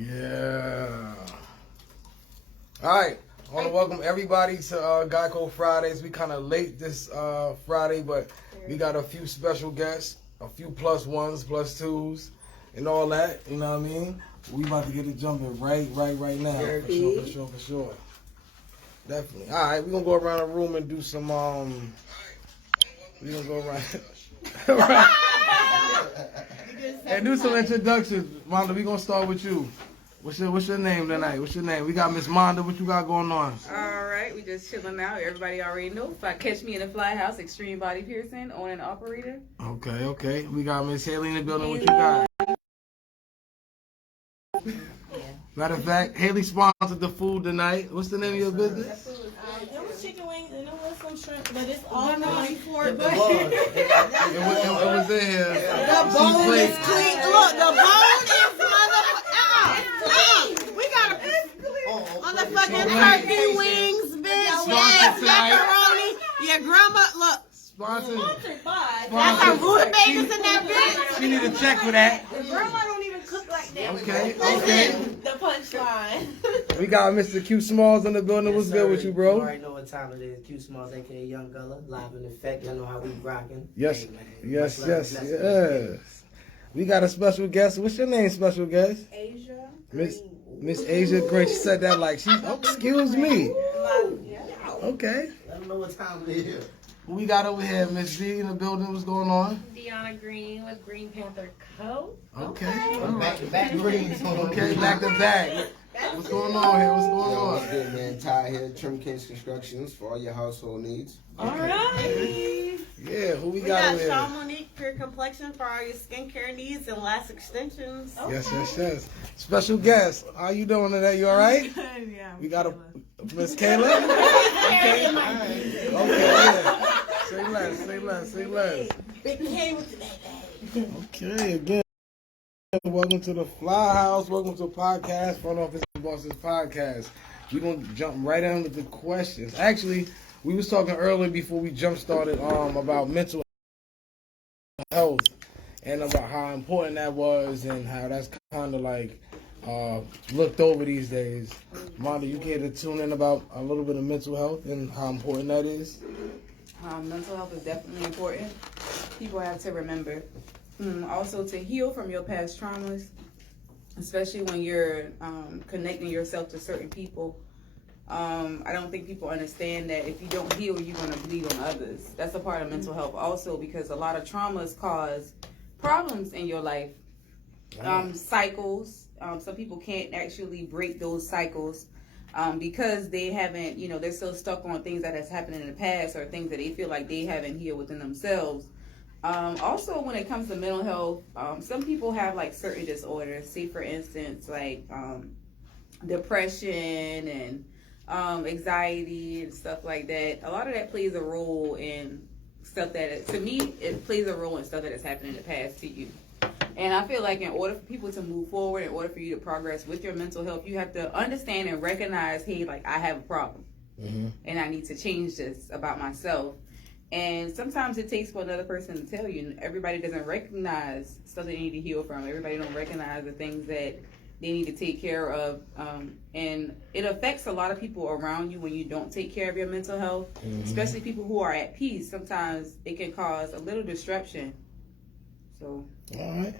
Yeah. All right. I want to welcome everybody to Geico Fridays. We kind of late this Friday, but we got a few special guests, a few plus ones, plus twos, and all that. You know what I mean? We about to get it jumping right now. For sure. Definitely. All right, we're going to go around the room and do some, we're going to go around. And do some introductions. Monda, we're going to start with you. What's your name tonight? What's your name? We got Miss Monda. What you got going on? All right, we just chilling out. Everybody already know. If I catch me in the fly house, Extreme Body Piercing, owner and operator. Okay. We got Miss Haley in the building. What you got? Yeah. Matter of fact, Haley sponsored the food tonight. What's the name of your business? It was chicken wings and it was some shrimp, but it's all money for it. But It was in here. the bone is clean. Look, the bone is clean. We got a motherfucking turkey wings, bitch. Yes, macaroni. Your grandma, look. Sponsored by. That's her rutabagas in that bitch. She need a check for that. Grandma don't even cook like that. Okay. The punchline. We got Mr. Q Smalls in the building. What's good with you, bro? You already know what time it is. Q Smalls, aka Young Gullah, live in effect. Y'all know how we rocking. Yes. Hey, man. Yes. Much love, blessings. Yes. We got a special guest. What's your name, special guest? Asia. Miss Asia Green. She said that like she. Oh, excuse me. Okay. Let them know what time it is. Who we got over here? Miss D in the building. What's going on? Deanna Green with Green Panther Co. Okay. All Back right. to back greens. Okay, back to back. What's going on here? What's going Yo, what's on? good, man? Ty here, Trim Kings Constructions for all your household needs. All right. Yeah, who we We got got over Shaw here? Monique Pure Complexion for all your skincare needs and lash extensions. Yes. Special guest. How you doing today? You all right? Yeah. We got a Miss Kayla. Okay. Yeah. Say less. Big K with today. Okay, again. Welcome to the Fly House. Welcome to the podcast, Front Office Bosses Podcast. We're gonna jump right into the questions. Actually, we was talking earlier before we jump started about mental health and about how important that was and how that's kind of like looked over these days. Monda, you care to tune in about a little bit of mental health and how important that is? Mental health is definitely important. People have to remember. Also, to heal from your past traumas, especially when you're connecting yourself to certain people. I don't think people understand that if you don't heal, you're going to bleed on others. That's a part of mental health also, because a lot of traumas cause problems in your life. Cycles. Some people can't actually break those cycles because they haven't, they're still stuck on things that has happened in the past or things that they feel like they haven't healed within themselves. Also, when it comes to mental health, some people have like certain disorders. Say, for instance, like depression and anxiety and stuff like that. A lot of that plays a role in stuff that, to me, it plays a role in stuff that has happened in the past to you. And I feel like in order for people to move forward, in order for you to progress with your mental health, you have to understand and recognize, hey, like I have a problem, and I need to change this about myself. And sometimes it takes for another person to tell you. Everybody doesn't recognize stuff they need to heal from. Everybody don't recognize the things that they need to take care of. And it affects a lot of people around you when you don't take care of your mental health, especially people who are at peace. Sometimes it can cause a little disruption. So. All right.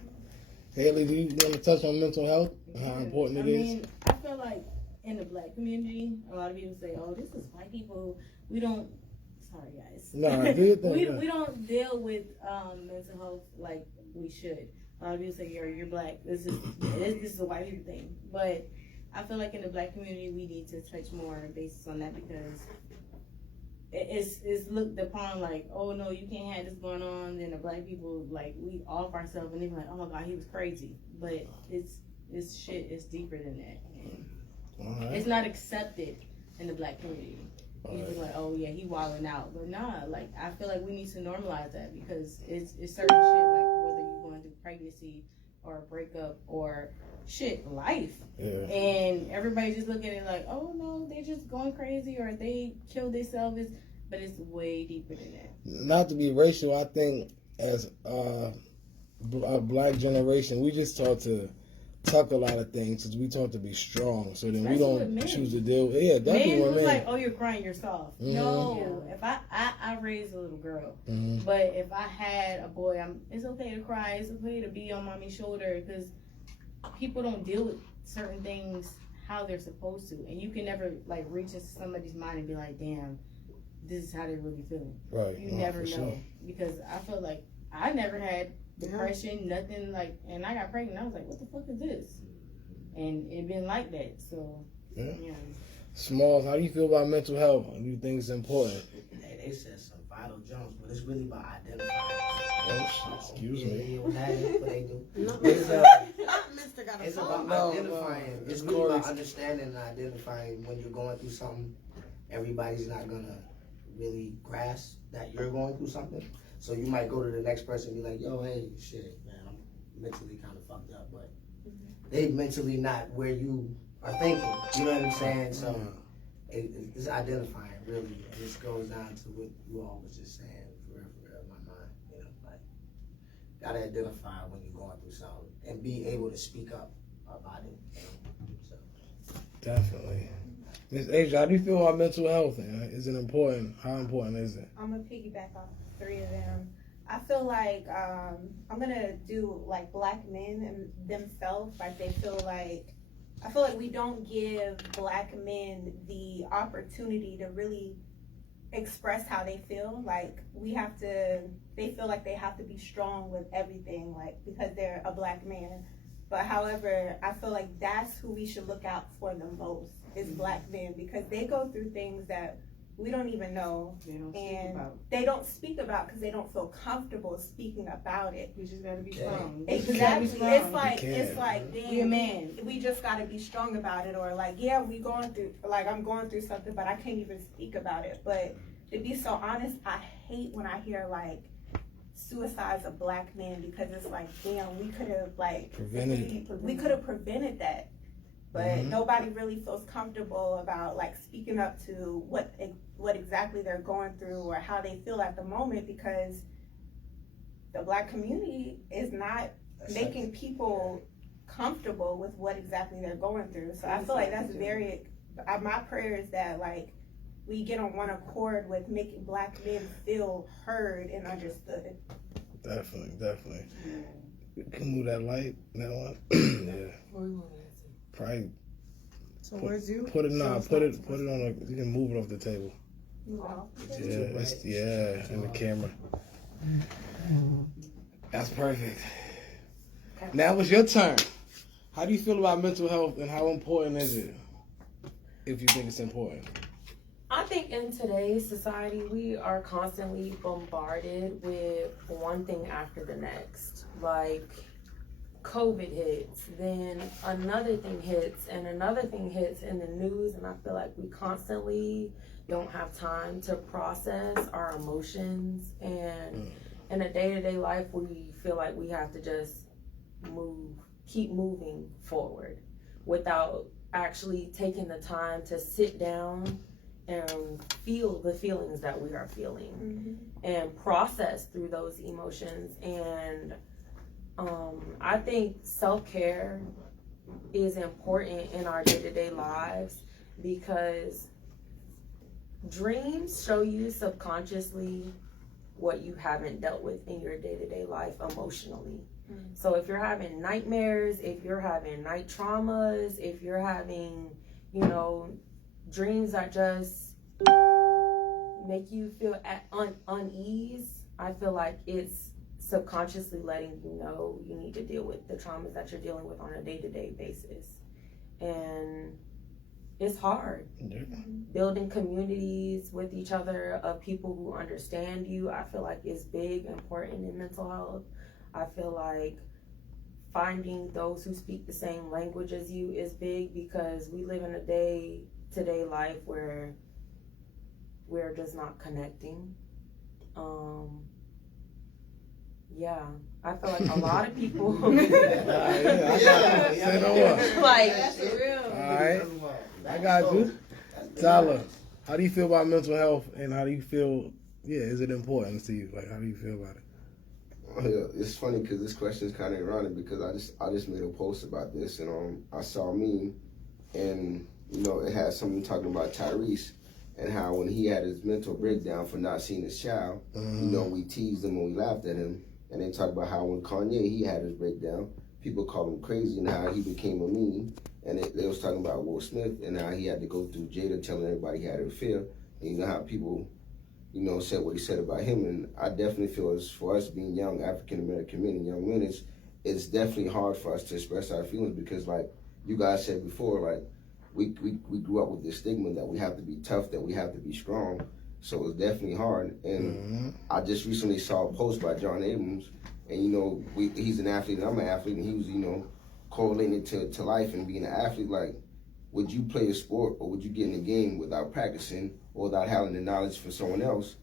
Haley, do you want to touch on mental health and how important it is? I feel like in the black community, a lot of people say, "Oh, this is white people. We don't." Sorry, guys. No, do your thing. we don't deal with mental health like we should. A lot of people say, "You're black. This is a white people thing." But I feel like in the black community, we need to touch more basis on that because it's looked upon like, "Oh no, you can't have this going on." Then the black people like we off ourselves and they're like, "Oh my God, he was crazy." But it's shit. It's deeper than that. And it's not accepted in the black community. People like, "Oh yeah, he wilding out," but nah. Like I feel like we need to normalize that because it's certain shit like whether you're going through pregnancy or a breakup or life, and everybody just look at it like, "Oh no, they're just going crazy or they killed themselves," but it's way deeper than that. Not to be racial, I think as a black generation, we just taught to tuck a lot of things because we taught to be strong. So then we Especially with don't men. choose to deal. Yeah, definitely Men with was men. like, oh, you're crying, you're soft. Mhm. No, if I raised a little girl, Mhm. but if I had a boy, it's okay to cry. It's okay to be on mommy's shoulder because people don't deal with certain things how they're supposed to, and you can never like reach into somebody's mind and be like, damn, this is how they really feel. Right. You No, never for know sure. because I feel like I never had depression, nothing like, and I got pregnant. I was like, what the fuck is this? And it been like that. So Yeah. yeah. Smalls, how do you feel about mental health? Do you think it's important? They said some vital jumps, but it's really about identifying. Oh, excuse me. Yeah, that is what they do. No, It's, Mr. got a it's phone. about No, identifying. no. It's really about understanding and identifying when you're going through something. Everybody's not gonna really grasp that you're going through something. So you might go to the next person and be like, yo, hey, shit, man, I'm mentally kind of fucked up, but they mentally not where you are thinking. You know what I'm saying? So it's identifying, really. It just goes down to what you all was just saying, for real, my mind. You know, like, gotta identify when you're going through something and be able to speak up about it. You know? So. Definitely. Miss Asia, how do you feel about mental health? Is it important? How important is it? I'm gonna piggyback off three of them. I feel like I'm gonna do like black men and themselves. Like I feel like we don't give black men the opportunity to really express how they feel. Like they feel like they have to be strong with everything, like because they're a black man. But however, I feel like that's who we should look out for the most is black men because they go through things that we don't even know they don't speak about because they don't feel comfortable speaking about it. You just gotta be strong. Exactly. It's like Be a damn, man. we just gotta be strong about it, or like, yeah, I'm going through something, but I can't even speak about it. But to be so honest, I hate when I hear like suicides of black men because it's like, damn, we could have like we could have prevented that. But nobody really feels comfortable about like speaking up to what exactly they're going through or how they feel at the moment because the black community is not making people comfortable with what exactly they're going through. So I feel like that's my prayer is that like we get on one accord with making black men feel heard and understood. Definitely. Can move that light. That one. Yeah. Probably. So where's you? Put it on. You can move it off the table. Yeah, in the camera. That's perfect. Now it's your turn. How do you feel about mental health and how important is it? If you think it's important. I think in today's society, we are constantly bombarded with one thing after the next. Like, COVID hits, then another thing hits, and another thing hits in the news, and I feel like we constantly don't have time to process our emotions, and in a day-to-day life, we feel like we have to just keep moving forward without actually taking the time to sit down and feel the feelings that we are feeling and process through those emotions. And I think self-care is important in our day-to-day lives because dreams show you subconsciously what you haven't dealt with in your day-to-day life emotionally. So if you're having nightmares, if you're having night traumas, if you're having, dreams that just make you feel at unease, I feel like it's subconsciously letting you know you need to deal with the traumas that you're dealing with on a day-to-day basis. And it's hard. Building communities with each other of people who understand you, I feel like is big, important in mental health. I feel like finding those who speak the same language as you is big because we live in a day-to-day life where we're just not connecting. I feel like a lot of people Say no more. like Alright. I got you. Tyler, how do you feel about mental health and how do you feel, is it important to you? Like, how do you feel about it? It's funny because this question is kind of ironic because I just made a post about this and I saw a meme and you know it had something talking about Tyrese and how when he had his mental breakdown for not seeing his child, you know, we teased him and we laughed at him, and they talk about how when Kanye he had his breakdown, people called him crazy and how he became a meme, and they was talking about Will Smith and how he had to go through Jada telling everybody he had an affair, and you know how people, you know, said what he said about him, and I definitely feel as for us being young African American men and young men, it's definitely hard for us to express our feelings because like you guys said before, like we grew up with this stigma that we have to be tough, that we have to be strong. So it's definitely hard. And I just recently saw a post by John Abrams, and you know, he's an athlete and I'm an athlete, and he was, you know, correlating it to life and being an athlete. Like, would you play a sport or would you get in a game without practicing or without having the knowledge for someone else?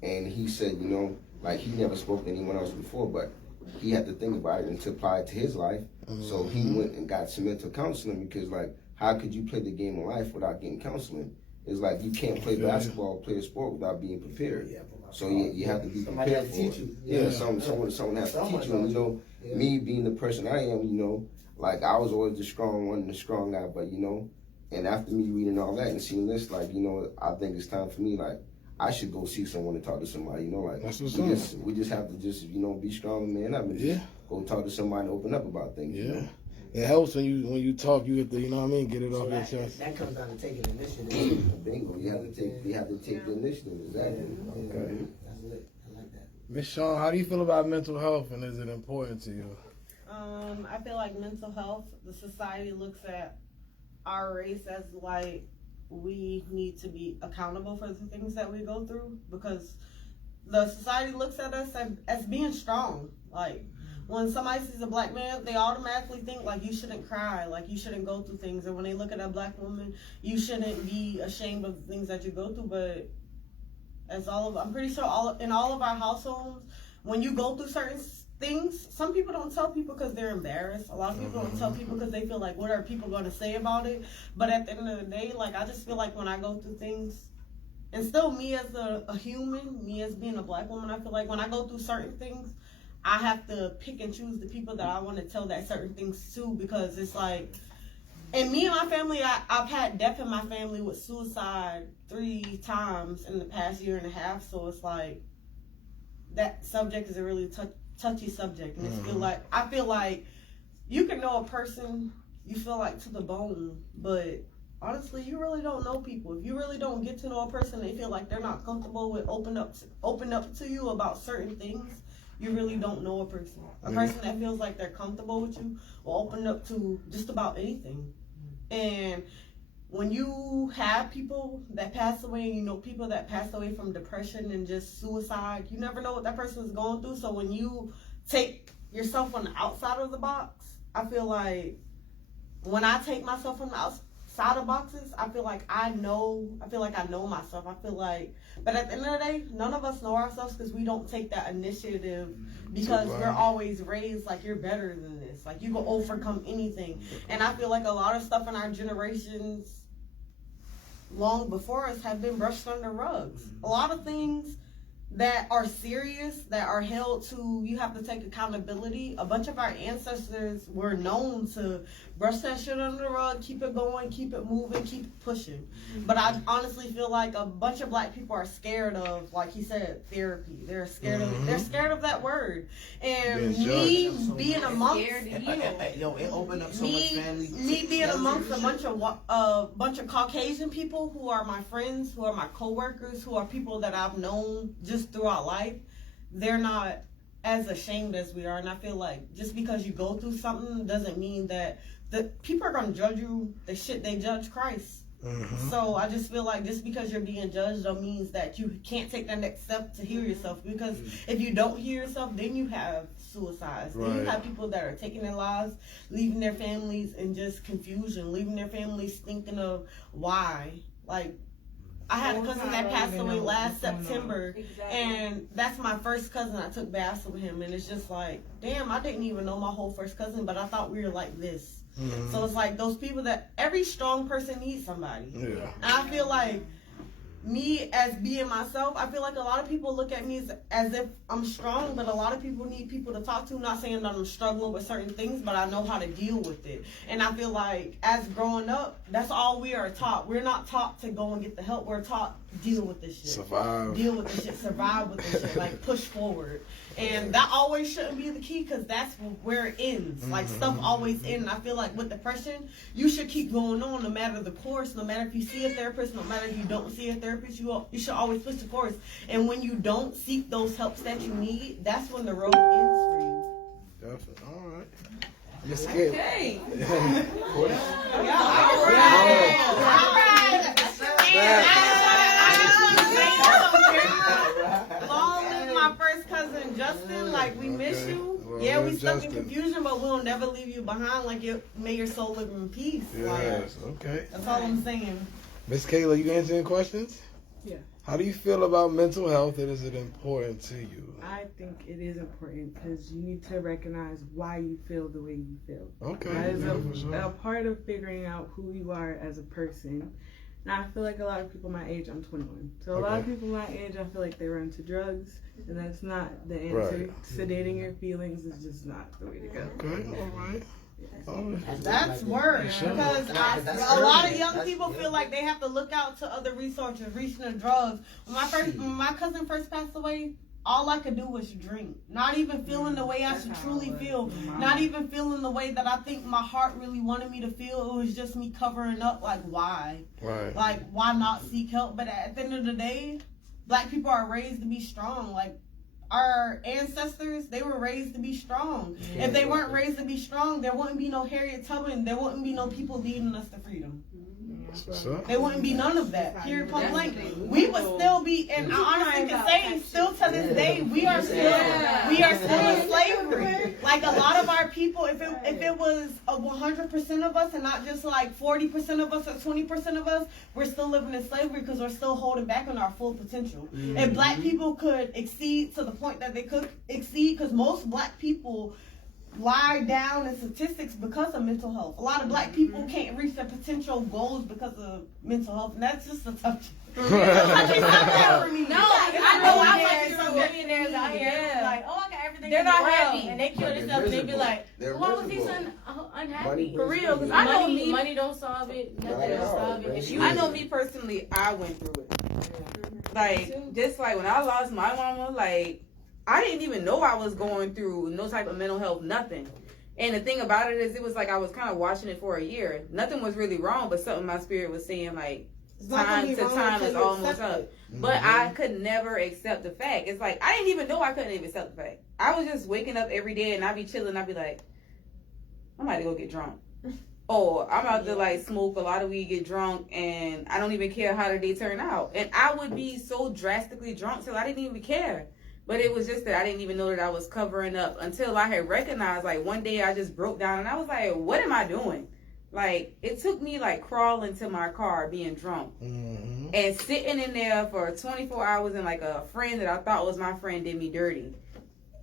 And he said, you know, like he never spoke to anyone else before, but he had to think about it and to apply it to his life. So he went and got some mental counseling because like, how could you play the game of life without getting counseling? It's like you can't play basketball or play a sport without being prepared. So you have to be prepared for it. Yeah, someone has to teach you. And you know, me being the person I am, you know, like I was always the strong one, the strong guy, but you know, and after me reading all that and seeing this, like, you know, I think it's time for me, like, I should go see someone and talk to somebody, you know, like, we just have to just, you know, be strong and man up and go talk to somebody and open up about things. You know? It helps when you talk, you get to, you know what I mean, get it off your chest. That comes down to taking initiative. Bingo, you have to take the initiative, exactly. Okay. That's it. I like that. Miss Shawn, how do you feel about mental health and is it important to you? I feel like mental health, the society looks at our race as like we need to be accountable for the things that we go through because the society looks at us as being strong. Like when somebody sees a black man, they automatically think like you shouldn't cry, like you shouldn't go through things. And when they look at a black woman, you shouldn't be ashamed of the things that you go through. But I'm pretty sure in all of our households, when you go through certain things, some people don't tell people because they're embarrassed. A lot of people don't tell people because they feel like, what are people going to say about it? But at the end of the day, like I just feel like when I go through things, and still me as a human, me as being a black woman, I feel like when I go through certain things, I have to pick and choose the people that I want to tell that certain things to, because it's like, and me and my family, I've had death in my family with suicide 3 times in the past year and a half. So it's like that subject is a really touchy subject, and I feel like you can know a person, you feel like to the bone, but honestly, you really don't know people. If you really don't get to know a person, they feel like they're not comfortable with open up to you about certain things. You really don't know a person. A person that feels like they're comfortable with you will open up to just about anything. And when you have people that pass away, and you know people that pass away from depression and just suicide, you never know what that person is going through. So when you take yourself on the outside of the box, I feel like when I take myself on the outside of boxes, I feel like I know myself. I feel like, but at the end of the day, none of us know ourselves because we don't take that initiative, because we're always raised like you're better than this, like you can overcome anything. And I feel like a lot of stuff in our generations long before us have been brushed under rugs. A lot of things that are serious, that are held to, you have to take accountability. A bunch of our ancestors were known to brush that shit under the rug, keep it going, keep it moving, keep it pushing. But I honestly feel like a bunch of black people are scared of, like he said, therapy. They're scared of that word. And me being amongst it opened up so much family. Me being amongst a bunch of Caucasian people who are my friends, who are my coworkers, who are people that I've known just throughout life, they're not as ashamed as we are. And I feel like just because you go through something doesn't mean that the people are going to judge you the shit they judge Christ. So I just feel like just because you're being judged don't means that you can't take that next step to heal yourself, because if you don't heal yourself, then you have suicides. Then you have people that are taking their lives, leaving their families in just confusion, leaving their families thinking of why. Like, I had a cousin that passed away last September, and that's my first cousin. I took baths with him, and it's just like, damn, I didn't even know my whole first cousin, but I thought we were like this. So it's like those people that every strong person needs somebody. And I feel like me as being myself, I feel like a lot of people look at me as if I'm strong, but a lot of people need people to talk to. Not saying that I'm struggling with certain things, but I know how to deal with it. And I feel like as growing up, that's all we are taught. We're not taught to go and get the help. We're taught deal with this shit. Survive. Deal with this shit. Survive with this shit. Like push forward. And that always shouldn't be the key because that's where it ends. Like stuff always ends. And I feel like with depression, you should keep going on no matter the course, no matter if you see a therapist, no matter if you don't see a therapist, you should always push the course. And when you don't seek those helps that you need, that's when the road ends for you. Definitely. All right. Miss Kayla. Okay. Along with my first cousin Justin, like we miss you. Well, Yeah, we stuck in Justin. confusion, but we'll never leave you behind. Like may your soul live in peace. Like, Yes. Okay. that's all I'm saying. Miss Kayla, you answering questions? Yeah. How do you feel about mental health and is it important to you? I think it is important because you need to recognize why you feel the way you feel. Okay. That is yeah, for sure. a part of figuring out who you are as a person. Now, I feel like a lot of people my age, I'm 21. So a lot of Okay. people my age, I feel like they run to drugs, and that's not the answer. Right. Sedating your feelings is just not the way to go. Okay. All right. All right. That's worse Sure. because That's a lot of early. young That's- people yeah. feel like they have to look out to other resources, reaching to drugs. When my cousin first passed away, all I could do was drink. Not even feeling the way I should truly feel. Not even feeling the way that I think my heart really wanted me to feel. It was just me covering up. Like why? Right. Like why not seek help? But at the end of the day, Black people are raised to be strong. Like our ancestors, they were raised to be strong. If they weren't raised to be strong, there wouldn't be no Harriet Tubman. There wouldn't be no people leading us to freedom. What's up? There wouldn't be none of that. Period. Point blank. Definitely. We would still be, and I honestly can say, still to this day, we are still in slavery. Like a lot of our people, if it was 100% of us, and not just like 40% of us or 20% of us, we're still living in slavery because we're still holding back on our full potential. If Black people could exceed to the point that they could exceed, because most Black people lie down in statistics because of mental health. A lot of Black people can't reach their potential goals because of mental health, and that's just a tough. It's not for me. No, I know I It's like not some millionaires out here. Yeah. Like, oh, I got everything. They're in the not world, happy. and they kill They're themselves. And they be miserable. like, They're why was he miserable. so unhappy? Money For real, because brings I know money, me. money don't solve it. Nothing Not at don't all. solve it. If you, I know me personally, I went through it. Like, just like when I lost my mama, like, I didn't even know I was going through no type of mental health, nothing. And the thing about it is, it was like I was kind of watching it for a year. Nothing was really wrong, but something in my spirit was saying, like, time to time is almost up. But I could never accept the fact. It's like, I didn't even know I couldn't even accept the fact. I was just waking up every day and I'd be chilling. I'd be like, I'm about to go get drunk. Or I'm about to like smoke a lot of weed, get drunk, and I don't even care how the day turn out. And I would be so drastically drunk till I didn't even care. But it was just that I didn't even know that I was covering up until I had recognized, like, one day I just broke down and I was like, what am I doing? Like, it took me like crawling to my car being drunk and sitting in there for 24 hours, and like a friend that I thought was my friend did me dirty.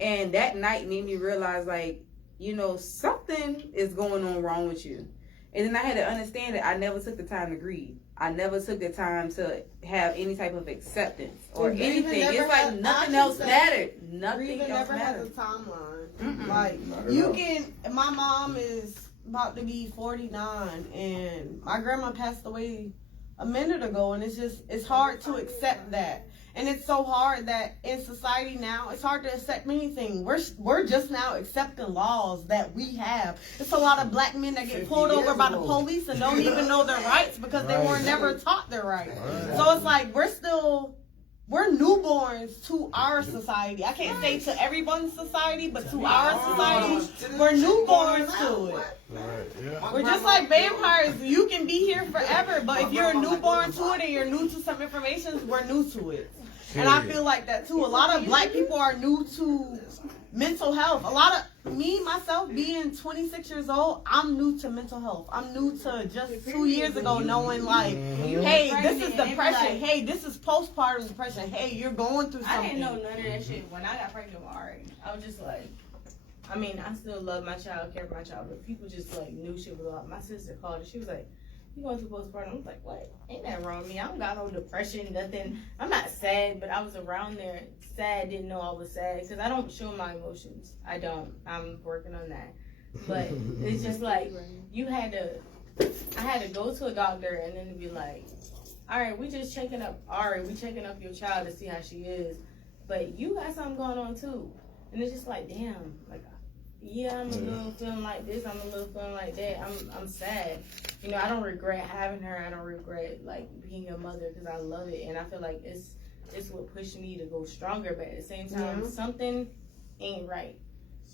And that night made me realize, like, you know, something is going on wrong with you. And then I had to understand that I never took the time to grieve. I never took the time to have any type of acceptance or Grieving anything. never It's like has- nothing I else should say mattered. Nothing Grieving else never has a mattered. timeline. Mm-mm. Like Not at you all. can. My mom is about to be 49, and my grandma passed away a minute ago, and it's hard to accept that. And it's so hard that in society now, it's hard to accept anything. We're just now accepting laws that we have. It's a lot of Black men that get pulled 50 over years by the ago. police and don't even know their rights because they were never taught their rights. So it's like we're newborns to our society. I can't say to everyone's society, but to our society, we're newborns to it. Right. Yeah. We're just like vampires. You can be here forever, but if you're a newborn to it and you're new to some information, we're new to it. And I feel like that too. A lot of Black people are new to mental health. A lot of myself, being 26 years old, I'm new to mental health. I'm new to just 2 years ago knowing like, hey, this is depression. Hey, this is postpartum depression. Hey, you're going through I didn't know something. none of that shit when I got pregnant with Ari. I was just like, I mean, I still love my child, care for my child, but people just like knew shit was off. My sister called and she was like, you going through postpartum. I was like, what? Ain't that wrong with me? I don't got no depression, nothing. I'm not sad, but I was around there sad, didn't know I was sad because I don't show my emotions. I don't. I'm working on that. But it's just like I had to go to a doctor and then be like, all right, we just checking up Ari, we checking up your child to see how she is. But you got something going on too. And it's just like, damn, like, yeah, I'm a little feeling like this, I'm a little feeling like that. I'm sad. You know, I don't regret having her. I don't regret like being a mother because I love it. And I feel like it's what pushed me to go stronger. But at the same time, something ain't right.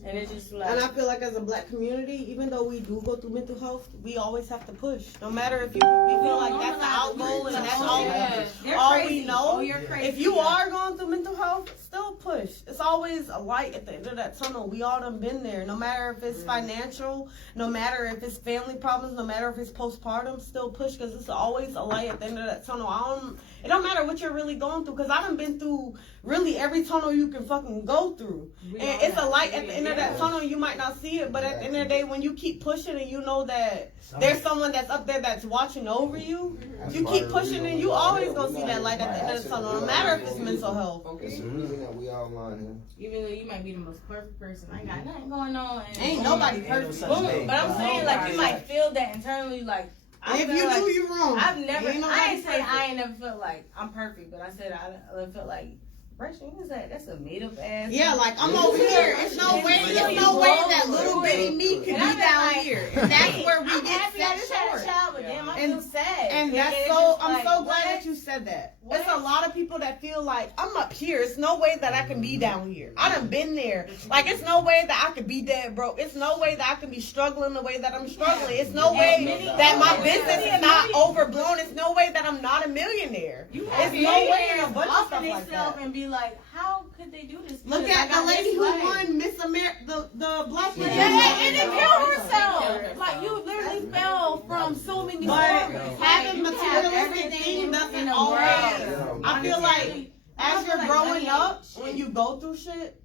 And it's just like, and I feel like as a black community, even though we do go through mental health, we always have to push. No matter if you feel like that's the outgoal and that's all we know. Oh, you're crazy. If you are going through mental health, still push. It's always a light at the end of that tunnel. We all done been there. No matter if it's financial, no matter if it's family problems, no matter if it's postpartum, still push because it's always a light at the end of that tunnel. It don't matter what you're really going through because I done been through really every tunnel you can fucking go through. And it's a light at the end of that tunnel. You might not see it, but at the end of the day, when you keep pushing and you know that there's someone that's up there that's watching over you, you keep pushing and you always gonna see that light at the end of the tunnel, no matter if it's mental health. It's the reason that we all line here. even though you might be the most perfect person, I ain't got nothing going on. And Ain't nobody perfect. But I'm saying, like, you might feel that internally, like, I If feel you like, do, you wrong. I've never, Ain't nobody I ain't say perfect. I ain't never felt like I'm perfect, but I said I felt like, Russian, what is that? That's a made up ass. Yeah, like I'm over here. It's no way that little bitty me can be down here. And that's where we I'm get happy I set just had a short. child, but damn, I And- feel sad. And that's it's so, just I'm like, so glad what? that you said that. What? It's a lot of people that feel like, I'm up here. It's no way that I can be down here. I done been there. Like, it's no way that I could be dead broke. It's no way that I can be struggling the way that I'm struggling. It's no way that my business is not overblown. It's no way that I'm not a millionaire. It's no way in a bunch of stuff like that. And be like, how could they do this? Look Because I at got the lady this who life. won Miss America, the black lady. And then killed herself. Like, you literally fell from so many But stories. having Like, you have materialistic everything things in doesn't the always. world. I feel like as you're like growing money up, ain't shit. when you go through shit,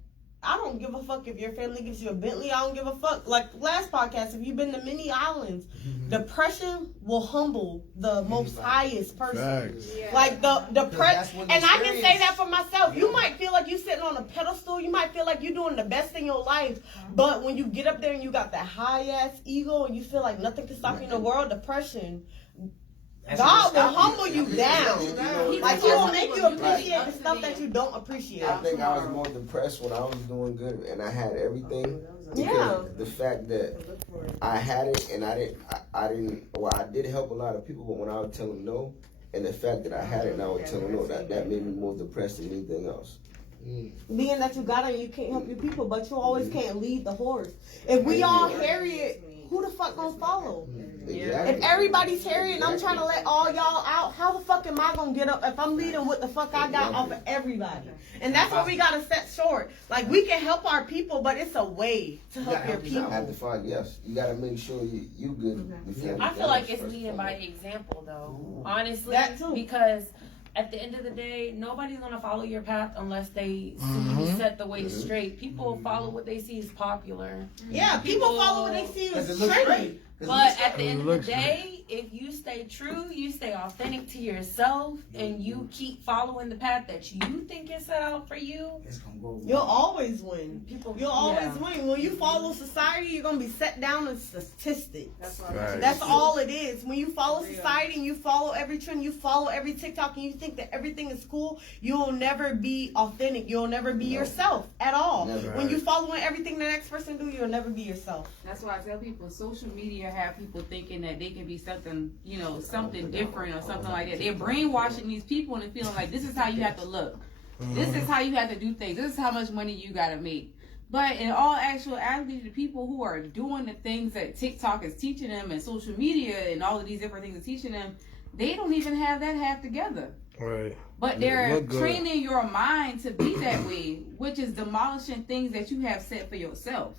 I don't give a fuck if your family gives you a Bentley. I don't give a fuck. Like last podcast, if you've been to many islands, depression will humble the most highest person. Facts. Like the that's what and I can say experience- that for myself. You might feel like you're sitting on a pedestal. You might feel like you're doing the best in your life. But when you get up there and you got that high ass ego and you feel like nothing can stop you in the world, depression, God will humble you down. Like He will make you appreciate the stuff that you don't appreciate. I think I was more depressed when I was doing good and I had everything. Yeah. Because the fact that I had it and I did help a lot of people, but when I would tell them no, and the fact that I had it and I would tell them no, that made me more depressed than anything else. Being that you got it and you can't help your people, but you always can't lead the horse. If we all Harriet, who the fuck gonna follow? Exactly. If everybody's Harriet and I'm trying to let all y'all out, how the fuck am I gonna get up if I'm leading what the fuck I got off of everybody? And that's what we gotta set short. Like, we can help our people, but it's a way to help your You have to people. find, yes, you gotta make sure you good before I feel like it's first. leading by example, though. Honestly, That too. because at the end of the day, nobody's gonna follow your path unless they see you set the way straight. People follow what they see is popular. Yeah, people follow what they see Because as it looks trendy. great. But at the end of the looks day, if you stay true, you stay authentic to yourself, and you keep following the path that you think is set out for you, It's gonna go. You'll always win. people. You'll always yeah. win. When you follow society, you're gonna be set down as statistics. Facts. That's all it is. When you follow society and you follow every trend, you follow every TikTok, and you think that everything is cool, you'll never be authentic. You'll never be yourself at all. Never. When you following everything the next person do, you'll never be yourself. That's why I tell people social media have people thinking that they can be something, you know, something different or something like that. They're brainwashing these people and feeling like this is how you have to look. This is how you have to do things. This is how much money you gotta make. But in all actuality, the people who are doing the things that TikTok is teaching them and social media and all of these different things are teaching them, they don't even have that half together. Right. But they're Look good. training your mind to be that way, which is demolishing things that you have set for yourself.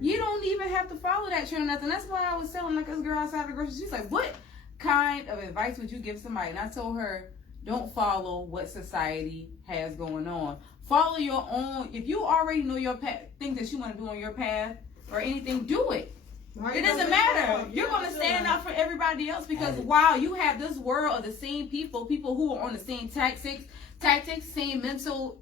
You don't even have to follow that trend or nothing. That's why I was telling like this girl outside the grocery. She's like, what kind of advice would you give somebody? And I told her, don't follow what society has going on. Follow your own. If you already know your path, things that you want to do on your path or anything, do it. It doesn't matter. You're going to stand out for for everybody else because wow, you have this world of the same people who are on the same tactics, same mental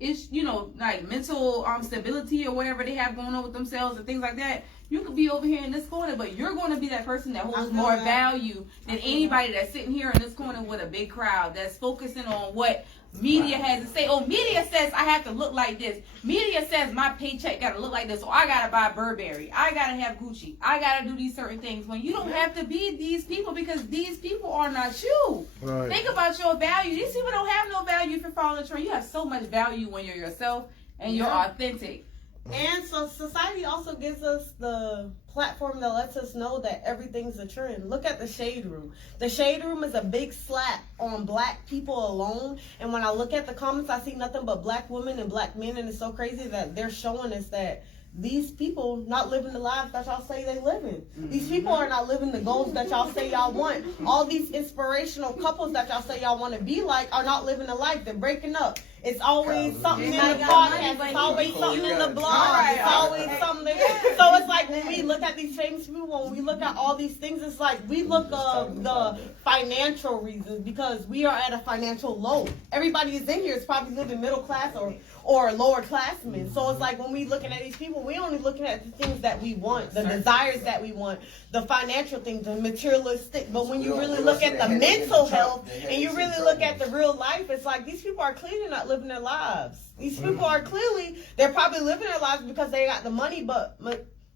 like mental stability or whatever they have going on with themselves and things like that. You could be over here in this corner, but you're going to be that person that holds more value than anybody that's sitting here in this corner with a big crowd that's focusing on what media has to say. Oh, media says I have to look like this. Media says my paycheck got to look like this. So I got to buy Burberry. I got to have Gucci. I got to do these certain things. When you don't have to be these people because these people are not you. Right. Think about your value. These people don't have no value if you're following the trend. You have so much value when you're yourself and you're authentic. And so society also gives us the platform that lets us know that everything's a trend. Look at the Shade Room. The Shade Room is a big slap on black people alone. And when I look at the comments, I see nothing but black women and black men. And it's so crazy that they're showing us that these people not living the lives that y'all say they living. These people are not living the goals that y'all say y'all want. All these inspirational couples that y'all say y'all want to be like are not living the life. They're breaking up. It's always something in the podcast. It's always something in the blog. It's always something. So it's like when we look at these famous people, when we look at all these things, it's like we look at the financial reasons because we are at a financial low. Everybody is in here is probably living middle class or lower classmen. So it's like when we looking at these people, we only looking at the things that we want, the desires that we want, the financial things, the materialistic. But when you really look at the mental health and you really look at the real life, it's like these people are clearly not living their lives. These people are clearly, they're probably living their lives because they got the money, but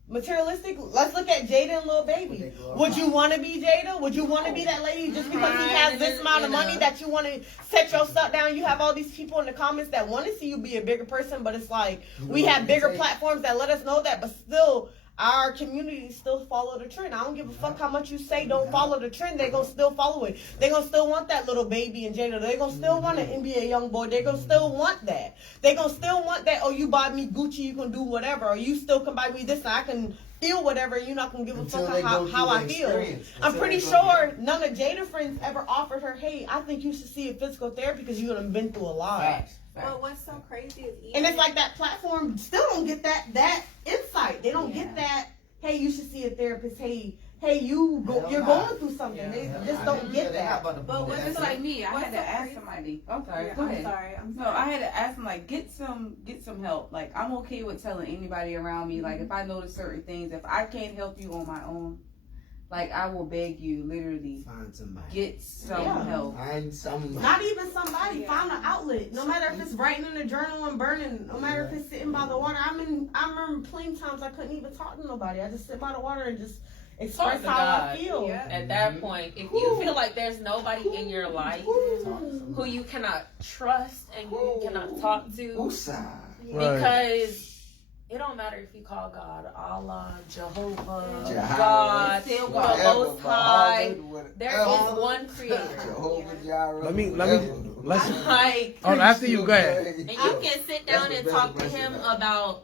materialistic. Let's look at Jada and Lil Baby. Would you want to be Jada? Would you want to be that lady just because he has this amount of money that you want to set your stuff down? You have all these people in the comments that want to see you be a bigger person, but it's like we have bigger platforms that let us know that, but still our community still follow the trend. I don't give a fuck how much you say don't follow the trend. They gonna still follow it. They gonna still want that Lil Baby and Jada. They gonna still want an NBA young boy. They gonna still want that. They gonna still want that. Oh, you buy me Gucci, you can do whatever. Or you still can buy me this and I can feel whatever. You're not gonna give a fuck how I feel. I'm pretty sure none of Jada friends ever offered her, hey, I think you should see a physical therapy because you done been through a lot. But what's so crazy is And it's like that platform still don't get that insight. They don't get that, hey, you should see a therapist. Hey, you're going through something. They just don't get that. But what's like me, I had to ask somebody. I'm sorry. Go ahead. No, I had to ask them like get some help. Like I'm okay with telling anybody around me. Like if I notice certain things, if I can't help you on my own, like I will beg you, literally, Find somebody. get some help. Find somebody. Not even somebody. Find an outlet. No matter if it's writing in a journal and burning. No matter if it's sitting by the water. I remember plenty times I couldn't even talk to nobody. I just sit by the water and just express how I feel. At that point, if you feel like there's nobody in your life who you cannot trust and who you cannot talk to, because it don't matter if you call God Allah, Jehovah, God, the Most High. There is one Creator. Let's. Like, After you, go ahead. and you can sit down and talk to Him about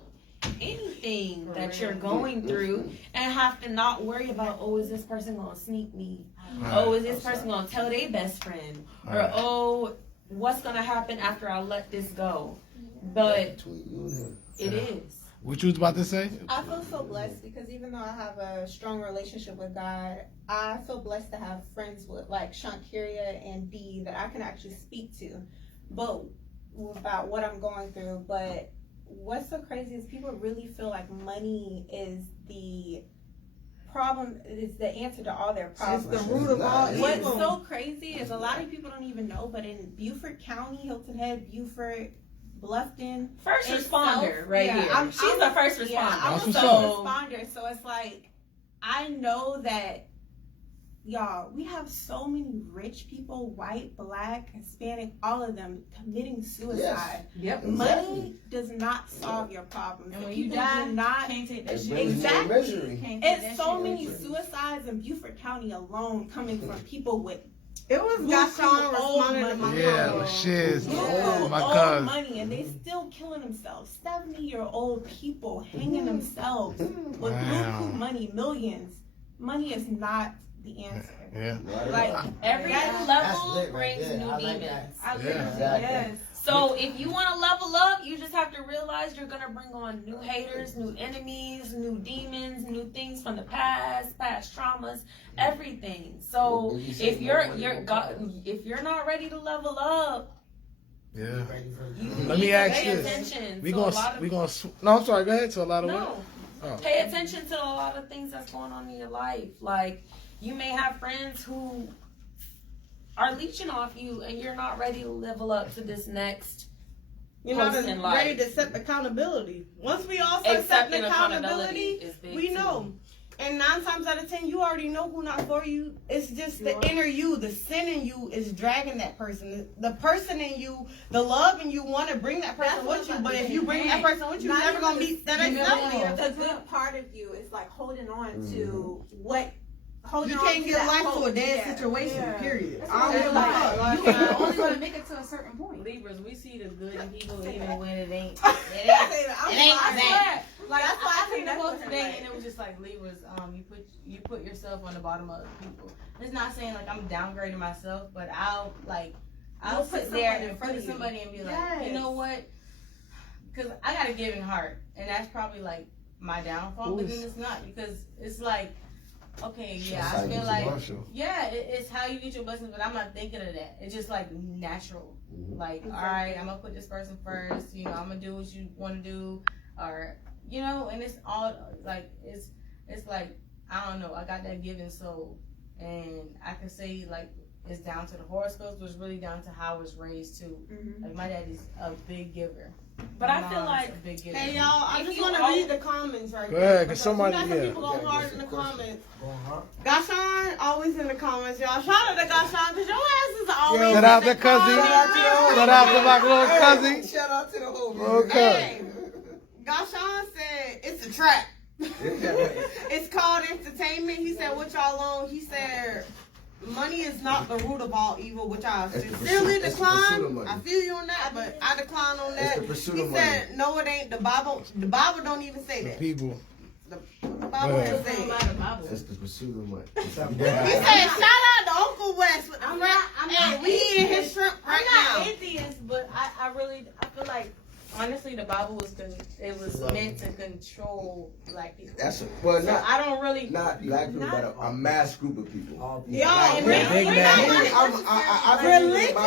anything that you're going through and have to not worry about, oh, is this person gonna sneak me? Oh, is this person gonna tell their best friend? Or oh, what's gonna happen after I let this go? But it is. What you was about to say? I feel so blessed because even though I have a strong relationship with God, I feel blessed to have friends with like Shankiria and B that I can actually speak to, but about what I'm going through. But what's so crazy is people really feel like money is the problem, is the answer to all their problems. It's the root of all evil. What's so crazy is a lot of people don't even know, but in Beaufort County, Hilton Head, Beaufort, Bluffton, First responder right here. She's a first responder. Yeah, I'm a first responder. So it's like, I know that, y'all, we have so many rich people, white, black, Hispanic, all of them committing suicide. Yep. Money does not solve your problems. And when people you die, do not can't take that shit. Exactly. It's so many suicides in Beaufort County alone coming from people with It was Gaston responding to my old money, and they still killing themselves. 70-year-old people hanging themselves with buku money, millions. Money is not the answer. Yeah. Like every level brings new demons. Yes. So if you want to level up, you just have to realize you're gonna bring on new haters, new enemies, new demons, new things from the past traumas, everything. So if you're not ready to level up, Yeah. you Let me need to ask pay this. attention. No, I'm sorry. Go ahead. To a lot of No. what? Oh. Pay attention to a lot of things that's going on in your life. Like, you may have friends who are leeching off you and you're not ready to level up to this next You're not post in life. ready to accept accountability. Once we all start accepting accountability, is big we too. know. And 9 times out of 10, you already know who not for you. It's just the inner you, the sin in you is dragging that person. The person in you, the love in you want to bring that person with you. But if you bring that person with you, you're never going to be that acceptable. The good part of you is like holding on to what. You can't get life to a dead situation, period. I don't give a fuck. You're only going to make it to a certain point. Libras, we see the good in people even when it ain't. I'm that. Like That's why I I seen the connect post with today, him, and it was just like Libras. You put yourself on the bottom of other people. It's not saying like I'm downgrading myself, but I'll You'll put sit there someone in and front put of you. somebody and be like, Yes. you know what? Because I got a giving heart, and that's probably like my downfall. But then it's not, because it's like, okay, yeah, I feel like, yeah, it's how you get your blessings, but I'm not thinking of that. It's just like natural. Like, all right, I'm gonna put this person first. You know, I'm gonna do what you want to do, or you know, and it's all like it's like I don't know. I got that giving soul, and I can say like it's down to the horoscopes, but it's really down to how I was raised too. Like my daddy's a big giver. But My I feel mom's like a big giver. Hey, y'all, I If just you want to all- read the comments right Go there. ahead, 'cause somebody- You got some yeah. people going Okay, hard that's in the a question. comments. Going hard. Gashan, always in the comments, y'all. Shout out to Gashan, because your ass is always Shout out in the to Cuzzy. comments. Shout out to my little cousin. Shout out to the whole Little Hey, Gashan said it's a trap. It's called entertainment. He said, what y'all on? He said, money is not the root of all evil, which I It's the sincerely pursuit- it's the pursuit of decline. money. I feel you on that, but I decline on that. It's the pursuit He of said, no, it ain't. The Bible don't even say that. People. The Bible Yeah. don't say it. That's the pursuit of money. He said, shout out to Uncle West with the hey, we eating his shrimp right I'm not now. atheist, but I feel like honestly the Bible was meant to control black people. That's So not I don't really. black people, but a mass group of people. All people. Y'all, and Yeah, big man. religion.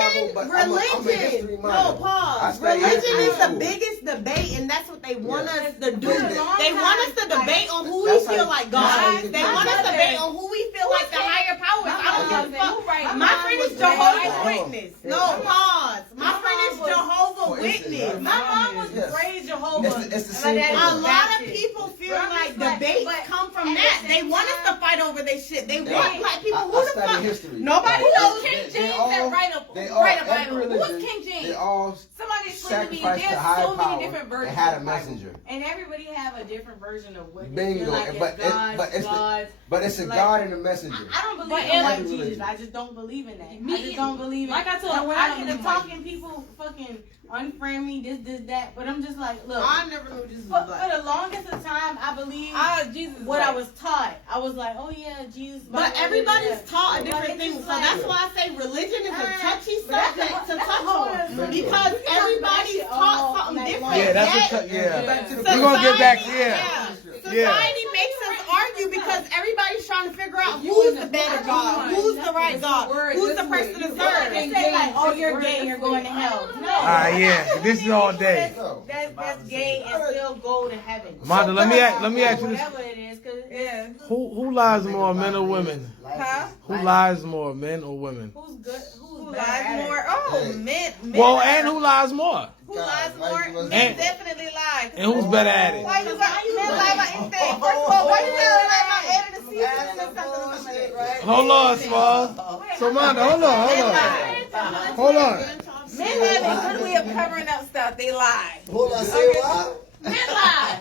No, pause. Religion is the biggest debate, and that's what they want us to do. They want us to debate on who we That's how feel you- like that's how God. you They get want us to to debate on who we feel like the higher powers. I don't give a fuck. Right. My friend is Jehovah's Witness. No, pause. My friend is For Jehovah's instance, Witness. right? My mom was Yes. raised Jehovah. It's the same thing. A lot of people feel like debates come from that. They want us to fight over their shit. They want black people. Who the study fuck? history. Nobody Like, knows they- King they James all- that write they a all- Bible. every Who was religion, King James? They all Somebody explained to me sacrificed to there's higher so many power different and versions had a of the Bible. messenger. And everybody have a different version of what Bingo, they feel like but is it- God's, but it's the- God's. But it's a Like- God and a messenger. I don't believe But in in white every Jesus. religion. I just don't believe in that. Me I just don't believe in like I told and when I I don't get believe to in white talking, people fucking unfriend me, this, that. But I'm just like, look, I never knew Jesus for was black. the longest of time, I believed Jesus. what I was taught. I was like, oh yeah, Jesus. But everybody's taught a different Like, thing, it's so like- that's why I say religion is a touchy But that's subject a- to that's a touch whole on other- because everybody's taught something different. Yeah, that's Yet, a yeah. Back to the We're gonna get back. society- Yeah. Society makes us argue because everybody's trying to figure out who's the better God, who's the right God, who's the person to serve. They say like, oh, you're gay, you're going to hell. No. Yeah. This is all day. That's gay and still go to heaven. Monda, let me ask you this: Whatever it is, cause Who lies more, men or women? Huh? Who lies more, men or women? who's good? Who Who's bad lies at more? it? Oh, men. Well, and who lies more? Who lies more? And- Men definitely lie. And who's better at it? Why you lie about anything? First of all, why you lie about editing the season and something or something? Hold on, Small. So, Monda, hold on. Hold on. Men have a good way of covering up stuff. They lie. Hold on, say what? Men lie.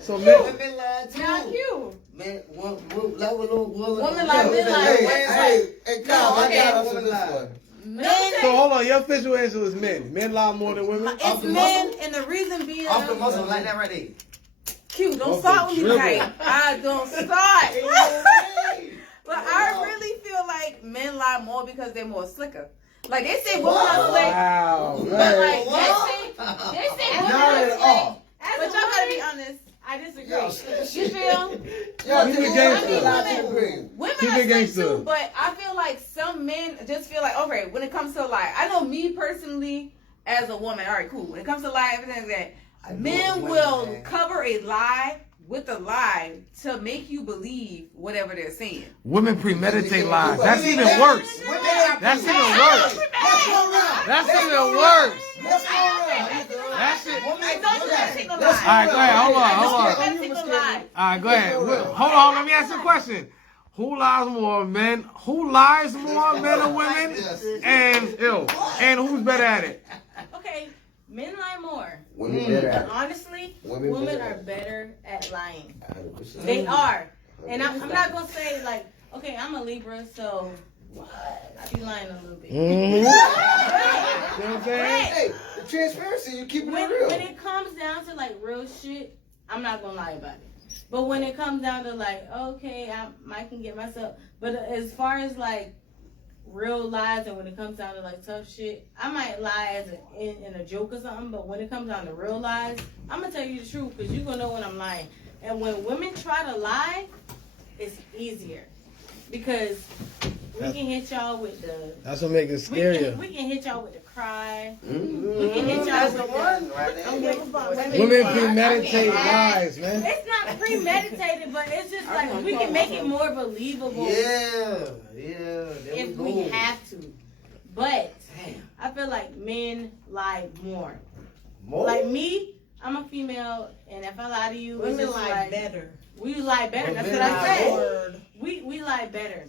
So, men. Women lie too. Not you. Man, woman lie, men lie. Hey, Kyle, I okay. got us on this one. Men, So, hold on. Your official answer is men. Men lie more than women? it's men, and the reason being, Off the muscle, like that right there. Q, don't Off start the with me dribble. tonight. I don't start. But I really feel like men lie more because they're more slicker. Like they say women are slick, Wow. but like they say women Not are at slick. all. But y'all gotta be honest. I disagree. You feel? Keep it gangster. Women Keep are it slick gangster. too, but I feel like some men just feel like, okay, when it comes to lie, I know me personally as a woman, all right, cool. When it comes to lie, everything like that, men will cover a lie with a lie to make you believe whatever they're saying. Women premeditate lies. That's even worse. That's even worse. That's even worse. That's it. All right, go ahead. Hold on. All right, go ahead. Hold on. Let me ask you a question. Who lies more, men? Who lies more, men or women? And who's better at it? Okay, men lie more. Women better at But it. honestly, Women women better are at it. better at lying. 100%. They are. And I'm not going to say, like, okay, I'm a Libra, so I be lying a little bit. Mm-hmm. You know what I'm saying? Hey, the transparency, you keeping When it real. it comes down to, like, real shit, I'm not going to lie about it. But when it comes down to, like, okay, I can get myself. But as far as, like, real lies and when it comes down to, like, tough shit, I might lie in a joke or something. But when it comes down to real lies, I'm going to tell you the truth because you're going to know when I'm lying. And when women try to lie, it's easier. Because we can hit y'all with the... That's what makes it scarier. We can hit y'all with the cry. Mm-hmm. We can hit y'all That's with the one right there. Women premeditate lies, man. It's not premeditated, but it's just like we can make it more believable Yeah. if we have to. But I feel like men lie more. More? Like me, I'm a female, and if I lie to you, it's Women just lie like, better. we lie better. That's Women what I lie said. more. We lie better.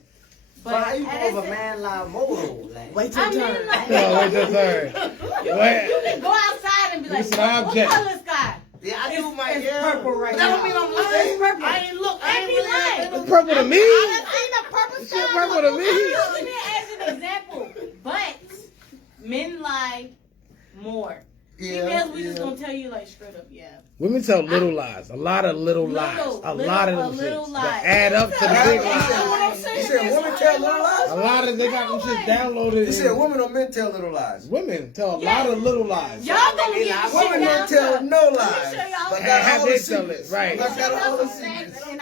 But how you at know if the a man lie more though? Like, Wait till I mean, turn. like, No, wait your turn. you can go outside and be like, Listen, I what object. color sky? yeah, I do my It's yeah. purple right But that now. don't mean I'm It's lying. purple. I ain't look. I Ain't ain't be really lying. It's purple to me. I seen a purple It's sky. purple to me. I'm using it as an example. But men lie more. Females, we just gonna tell you like straight up, yeah. Women tell little lies. A lot of little lies. A lot of them little shits lies. that add up to the big lies. You said women tell little lies? A lot of they got them shit downloaded. You said women or men tell little lies? Women tell a lot of little lies. Y'all gonna get the shit Women down don't tell to. no Let lies. me show y'all. But And got have all they the tell secrets. it right. But got all the Facts, secrets. and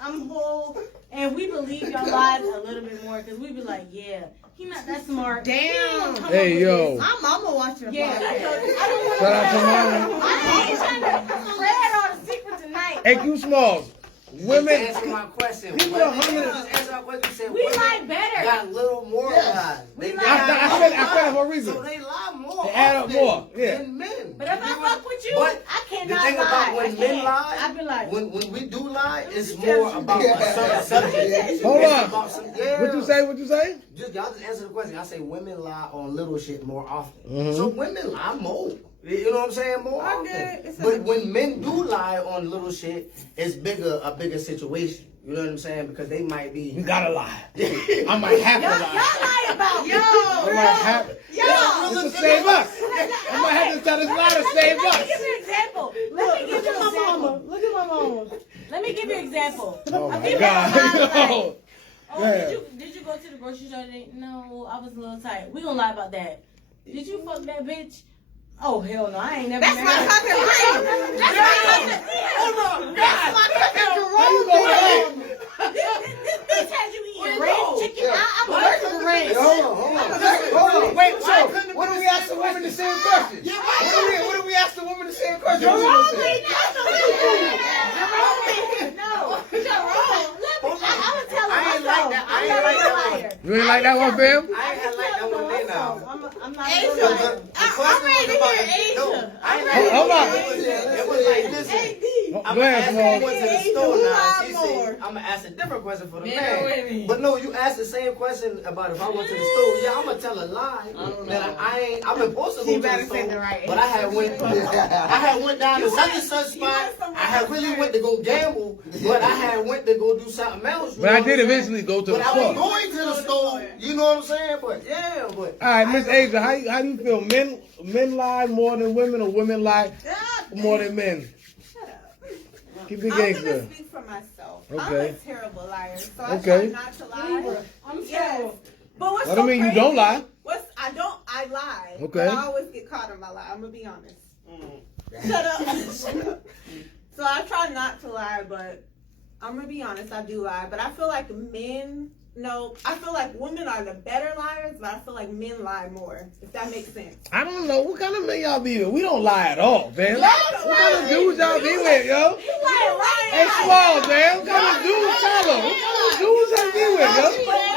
I'm whole, and we believe y'all lies a little bit more because we be like, yeah, he not that smart. Damn. Hey yo, My mama watching. Yeah, I don't want shout out to mama. I ain't trying to spread all the secrets tonight. Hey Q Smalls, women. Answer my question. People What- are hungry. Answer my question. You said We women lie better. got little more lies. We They lie got I more said that for a lies. reason. So they lie more. They add up often more, yeah. Than men. But if I fuck with you, But I the cannot thing lie. about when I men can't. lie, I be like, when we do lie, it's more about a certain subject. Hold It's on. about some- yeah. What you say? What you say? Y'all just answer the question. I say women lie on little shit more often. Mhm. So women lie more. You know what I'm saying? More I often. get it. But when men do lie on little shit, it's a bigger situation. You know what I'm saying? Because they might You be. gotta lie. I might have to y'all lie. lie about me. I might have. This to save us. I might have to tell this lie to save Let me us. give you an example. Let me give you an example. Look at my mama. Let me give you an example. Oh A my female God. lies like, Yo. oh, Yeah. did you go to the grocery store today? No, I was a little tired. We gonna lie about that. Did you fuck that bitch? Oh hell no, I ain't never. That's married my her. cousin Ray. That's my cousin. Hold on. That's my cousin How you gonna lie? This bitch had you eating ranch chicken. I'm allergic to ranch. Hold on. Wait, so what do we ask the woman the same question? What do we ask the woman the same question? No, you're wrong. I would tell her I ain't myself. like that. I I'm ain't not like a that liar. You ain't like that one, fam? I ain't like that one day now. I'm not Asia, a liar. I'm ready to hear Asia. Hold on. It was like, listen. Go I'm ahead, gonna Smalls. ask the one to the Asia, store who now. lied She more? said, I'm gonna ask a different question for the Men or man. women? But no, you asked the same question about if I went to the store. Yeah, I'm gonna tell a lie that I ain't. I'm supposed to She go to better the say store, the right but I had went down to such and such spot. I had really went to go gamble, but I had went to go do something else. you But I know did what I'm saying? eventually go to But the I was store. going to the store. You know what I'm saying? But yeah, but All right, Miss Asia, how do you feel? Men lie more than women, or women lie more than men? Keep it I'm gonna gangster. speak for myself. Okay. I'm a terrible liar, so I Okay. try not to lie. I'm Yes. terrible. But what's That so don't mean you crazy, don't lie. What's I lie. Okay. But I always get caught in my lie. I'm gonna be honest. Shut up. Shut up. So I try not to lie, but I'm gonna be honest. I do lie, but I feel like men. No, I feel like women are the better liars, but I feel like men lie more. If that makes sense. I don't know what kind of men y'all be with. We don't lie at all, man. Y'all What kind of dudes y'all be with, yo? Hey, Small, man. What kind of dudes y'all are? What kind of dudes y'all be with, yo?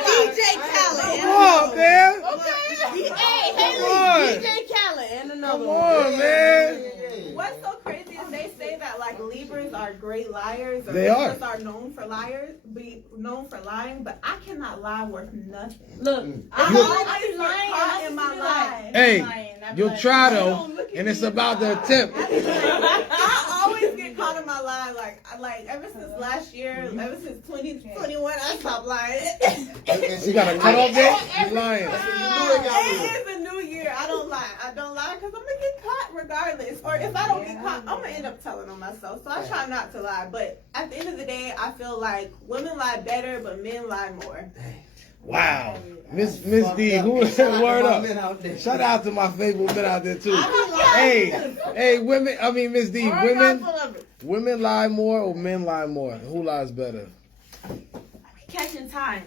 DJ Khaled. Come on, man. Come on. DJ Khaled and another Come on, man. What's so crazy is they say that like Libras are great liars, or They are. Libras are known for lying, but I cannot lie worth nothing. Look, I'm You- always caught in my lie. Hey, you'll try, though, and it's about the attempt. I always get caught in my lie. Like ever since last year, ever since 2021, I stopped lying. You got a cutoff date? You lying. It is a new year. I don't lie. I don't lie because I'm gonna get caught regardless. Or if I don't get caught, I'm gonna end up telling on myself. So I try not to lie. But at the end of the day, I feel like women lie better, but men lie more. Wow. Miss D, who is that? Word up. Shout out to my favorite men out there, too. Hey, women, I mean, Miss D, women lie more or men lie more? Who lies better? catching time.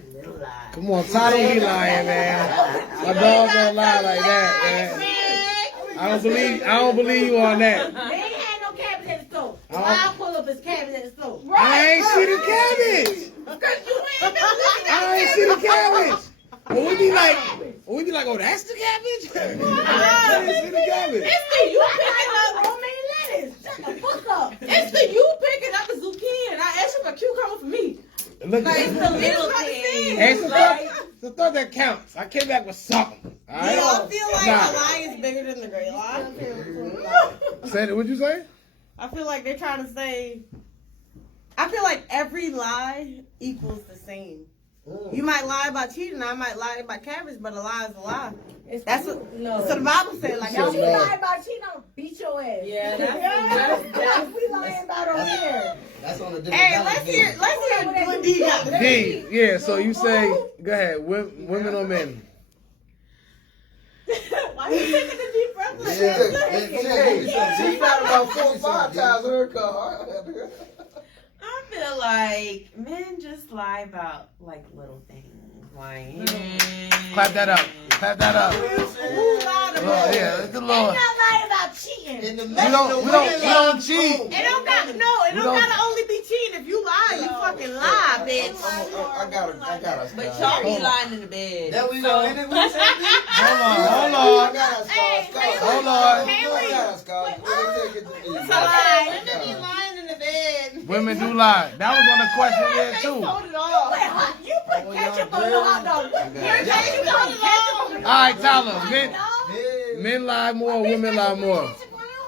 Come on, Ty don't be lying, man. My dog don't lie like that, man. I don't believe you on that. They ain't had no cabbage at the store. So I'll pull up his cabbage at the store. I ain't see the cabbage. Because you ain't been looking at I ain't see the cabbage. When we be like, oh, that's the cabbage? I didn't see the cabbage. It's the you picking up romaine lettuce. Shut the fuck up. It's the you picking up a zucchini and I asked you for a cucumber for me. Look Like, at it's the little things. Hey, it's the thought that counts. I came back with something. All right? Y'all feel like Nah. a lie is bigger than the great lie? Say it. What'd you say? I feel like they're trying to say. I feel like every lie equals the same. You might lie about cheating, I might lie about cabbage, but a lie is a lie. That's what. No. So the Bible said, like, So If you no. lie about cheating, I'm gonna beat your ass. Yeah, that's we lying about over here. That's on a different Hey, level. let's hear what D got to say. D. Yeah. So you say, go ahead. Women or men? Why you taking the deep breath like Yeah, that? she got about 4 or 5 times her car. I feel like men just lie about like little things. Like Clap that up. Clap that up. Who lied Oh, about yeah, it's the Lord. Not lying about cheating. In the We don't cheat. It don't gotta only be cheating. If you lie, you fucking lie, bitch. I got us. but y'all be lying in the bed. There we go. And then we said Hold on. I got us, Hold on. So like, women be lying in the bed. Women do lie. That was on the question there too. Told it all. You put ketchup on your hot dog. You put ketchup on your All right, Tyler. Men lie more. Women lie more.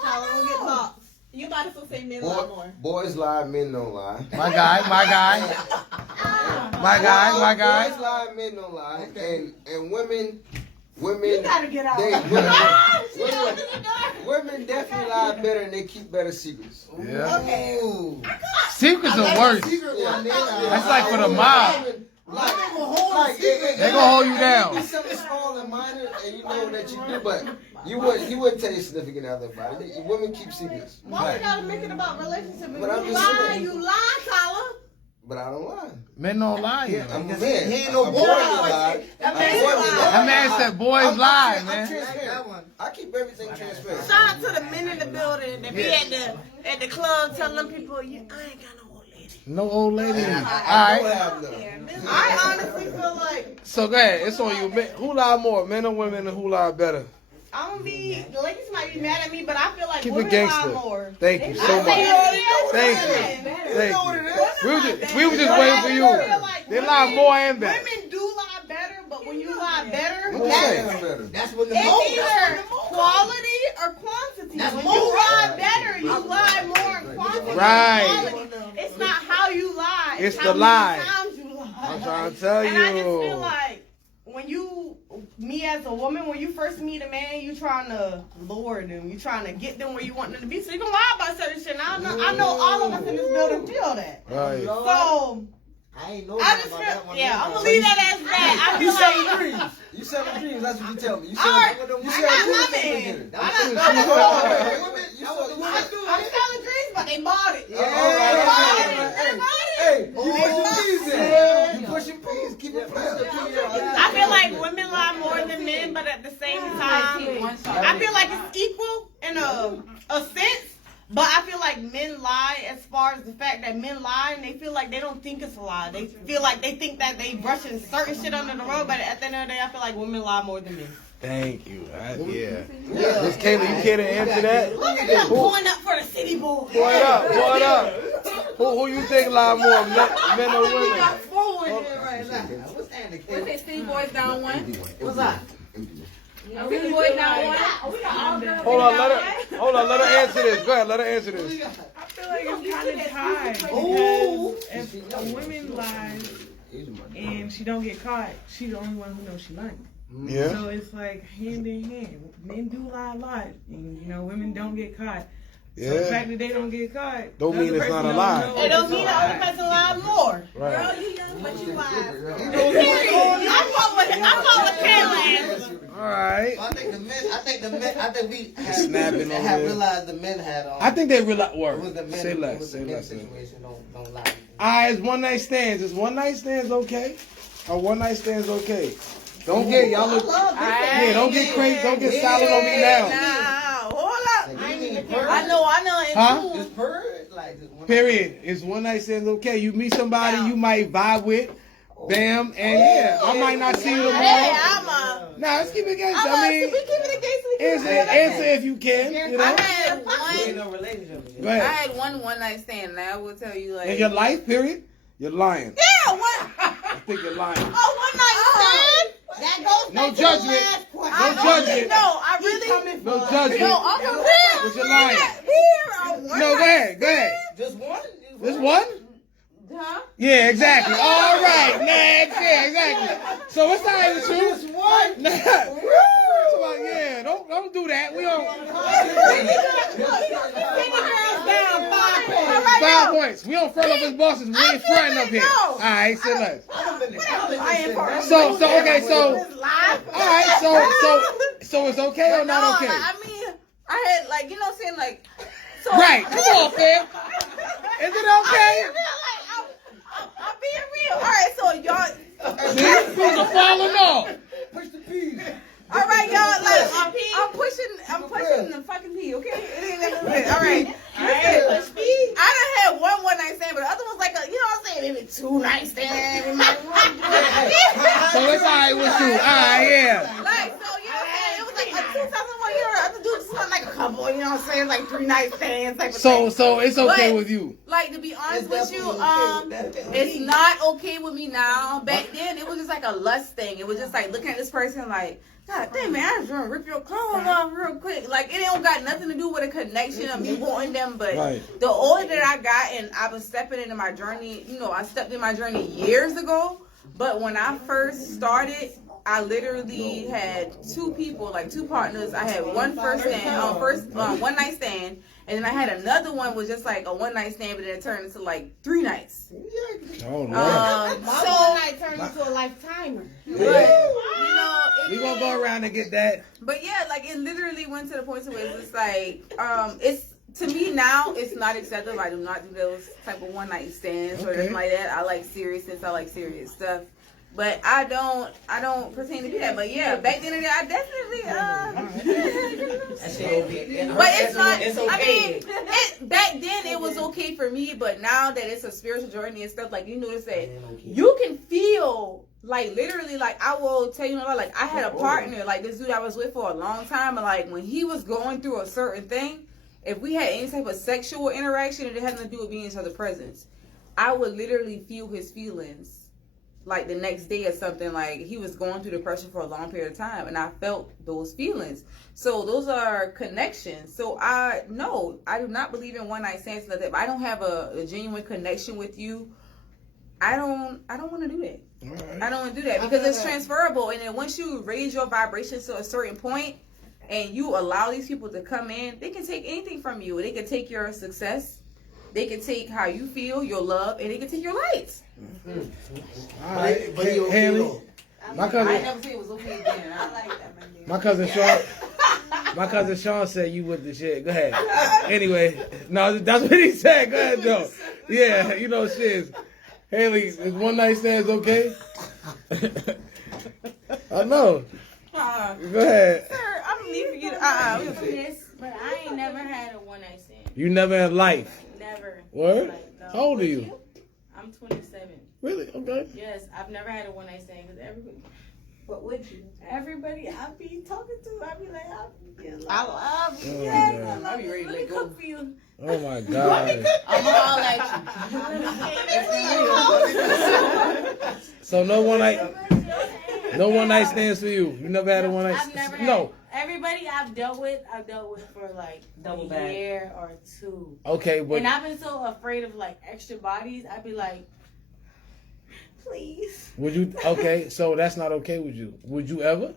Tyler, don't get boxed. You might as well say men lie more. Boys lie, men don't lie. My guy. Boys lie, men don't lie. And women, You gotta get out. women definitely lie better and they keep better secrets. Yeah. Ooh. Secrets are worse. That's like for the mob. They gonna hold you down. It's something small and minor, and you know that you do, but you wouldn't tell your significant other about it. Women keep secrets. Why we gotta make it about relationships? If But I'm you just lie, saying. you lie, Tyler. But I don't lie. Men don't lie. Yeah, man. I'm a because man. he ain't no A boy boy that will lie. That A man boy will lie. lie. That man said boys lie, I'm man. transparent. I keep everything transparent. Shout out to the men in the building that be at the club telling them people, I ain't got no old lady. No old lady. All I right. don't have none. I honestly feel like So go ahead. It's on you. Who lie more, men or women, and who lie better? I'm gonna be. The ladies might be mad at me, but I feel like Keep it women gangster. lie more. Thank you so much. Thank you. We were just waiting for you. They lie more and better. Women do lie better, but when you lie better, Who says better? That's when the it's most. either quality or quantity. That's When more. you lie better, you lie more in quantity Right. than quality. It's not how you lie. It's how the many lie. times you lie. I'm trying to tell And I just feel you. like me as a woman, when you first meet a man, you trying to lure them. You trying to get them where you want them to be. So you can lie about certain shit. And I know all of us in this building feel that. Right. So I ain't know I that just about feel, that one. yeah, I'm gonna leave that as that. I feel like You selling dreams. That's what you tell me. You All selling, right, you I selling got dreams. my from the man. beginning. I That's got what my you man. You sold the women. I'm selling dreams, but they bought it. Yeah, all right, They all bought right, it. all right. They bought it. Hey, you pushing peas in. You pushing peas. Keep it playing. I feel like women lie more than men, but at the same time, I feel like it's equal in a sense. But I feel like men lie as far as the fact that men lie and they feel like they don't think it's a lie. They feel like they think that they brushing certain shit under the rug, but at the end of the day, I feel like women lie more than men. Thank you. Yeah. Miss Kayla, you care to answer that? Look at them pulling up for the city boy. Pour it up. Pour it up. Who you think lie more, men or women? What's it, City Boys down one? What's that? City Boys down one? Hold on, let her answer this. Go ahead, let her answer this. I feel like it's kind of tied because if a woman lies and she don't get caught, she's the only one who knows she lied. Yeah. So it's like hand in hand. Men do lie a lot, and you know women don't get caught. So the Yeah. fact that they don't get caught Don't the mean other it's person not a don't lie. know It don't it's mean a the other person lied more. Right. you young, but you wise. I fought with Kayla. All right. I think we Snapping on have there. realized the men had. I think they realize. it was Word. the men. Say It less. was the Say men less. situation. Don't lie. Alright, it's one night stands. Is one night stands okay? Or one night stands okay? Don't get y'all look. Yeah, don't get crazy. Don't get silent on me now. Now, hold up. I know. Huh? Just purge, like just one. Period. Is one night stands okay? You meet somebody you might vibe with, bam, and yeah, I might not see you tomorrow. Nah, let's keep it gangster. I mean, answer if you can. You know. I had We ain't one. no relationship. Go I ahead. had one night stand, and I will tell you like. In your life, period, you're lying. Yeah, one. I think you're lying. Oh, one night stand. That goes No back judgment. to the last question. No judgment. No, I really. No judgment. Yo, I'm for real. But you're lying. No, go ahead. Go ahead. Just one. This one? Huh? Yeah, exactly. All right, next. Yeah, exactly. So what's the name with you? Just one. So, yeah, don't do that. We don't. 5 points. We don't front up as bosses. We ain't fronting up here. All right, say less. So okay, so all right, so it's okay or not okay? I mean, I had like, you know what I'm saying, like. So, Right. Come on, fam. Is it okay? I'm being real. All right, so y'all. See, people are falling off. Push the peas. All right, y'all. Like I'm pushing the fucking pee. Okay, it ain't never been. All right. Listen, I done had one night stand, but the other one's like a, you know what I'm saying, maybe 2 night stand in my room. So it's all right with you. All right, yeah. Like, so you know what I'm saying? It was like a 2001 year. Other dudes just want like a couple. You know what I'm saying? Like 3 night stands type of thing. So it's okay But, with you. Like, to be honest It's with you, definitely okay with that. it's not okay with me now. Back then, it was just like a lust thing. It was just like looking at this person like, God damn, man, I just want to rip your clothes off real quick. Like, it don't got nothing to do with a connection of me wanting them. But Right. the older that I got and I was stepping into my journey, you know, I stepped in my journey years ago. But when I first started, I literally had 2 people, like 2 partners. I had one one night stand, and then I had another one was just like a one night stand, but then it turned into like 3 nights. Oh, no. My one night turned into a lifetimer. But, you know, We gonna go around and get that. But yeah, like it literally went to the point where it's just like, it's to me now it's not acceptable. I do not do those type of one night stands or anything like that. I like seriousness. I like serious stuff. But I don't pertain to do that. But yeah, back then I definitely That shit okay. But it's not. It's I okay. mean, back then it was okay for me, but now that it's a spiritual journey and stuff, like you notice that you can feel like literally, like I will tell you, like I had a partner, like this dude I was with for a long time, and like when he was going through a certain thing, if we had any type of sexual interaction and it had nothing to do with being in each other's presence, I would literally feel his feelings. Like the next day or something, like he was going through depression for a long period of time, and I felt those feelings. So those are connections. So I do not believe in one night stands like that. If I don't have a genuine connection with you, I don't want to do that. Right. I don't want to do that because it's transferable. And then once you raise your vibrations to a certain point, and you allow these people to come in, they can take anything from you. They can take your success. They can take how you feel, your love, and they can take your lights. All right, But he okay Haley. though. My I cousin. never said it was okay again. My cousin Sean said you with the shit. Go ahead. Anyway, no, that's what he said. Go ahead, though. Yeah, you know shit. Haley, is one night stands okay? I know. Go ahead. Sir, I'm leaving you. But I ain't never had a one night stand. You never in life. Never. What? Like, no. How old are you? I'm 27. Really? Okay. Yes, I've never had a one night stand because everybody. What would you? Everybody I be talking to, I be like, I love you. Oh, Yes, God. I love you. Let me cook for you. Oh my God. I'm all at you. So no one night stands for you. You never had a one night I've never stand? No. had. Everybody I've dealt with for like Double a back. year or two. Okay, but And I've been so afraid of like extra bodies. I'd be like, please. would you? Okay, so that's not okay with you. Would you ever?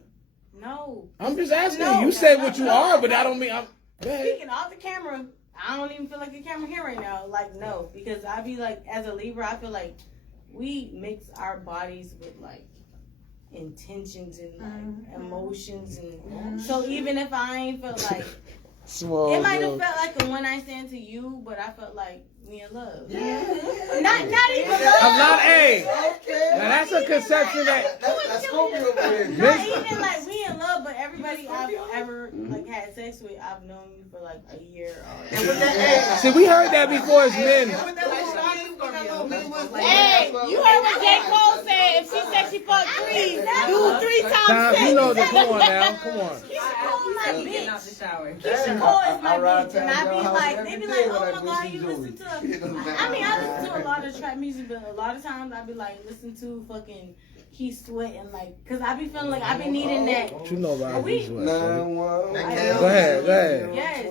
No. I'm just asking. No, You say no, what you no, are, but no. I don't mean. Go ahead. Speaking off the camera, I don't even feel like the camera here right now. Like, no. Because I be like, as a Libra, I feel like we mix our bodies with like intentions and like emotions. And so even if I ain't felt like, Small. it might have girl. felt like a one night stand to you, but I felt like we in love. Not even love. I'm not a. Okay. Now that's a conception that. That's Scorpio over here. Not even like we in love, but everybody I've ever like had sex with, I've known you for like a year. And with that, See, we heard that before as men. and with that little shawty, with that little Midwest woman, Hey, that's you what- heard what J. Cole said? If she said she fucked three, do 3 times Tom, six. you know the. Come on now. Come on. Keisha Cole my Getting out the bitch. shower. Keisha Cole is my I ride bitch, and I past be y'all like, house they be every like, day oh when my I god, visit you listen to. Joey. I mean, I listen to a lot of trap music, but a lot of times I be like, listen to fucking Keith Sweat and like, cause I be feeling like I be needing that. What you know about We- this one? shorty? 911. Go ahead, go ahead. Yes,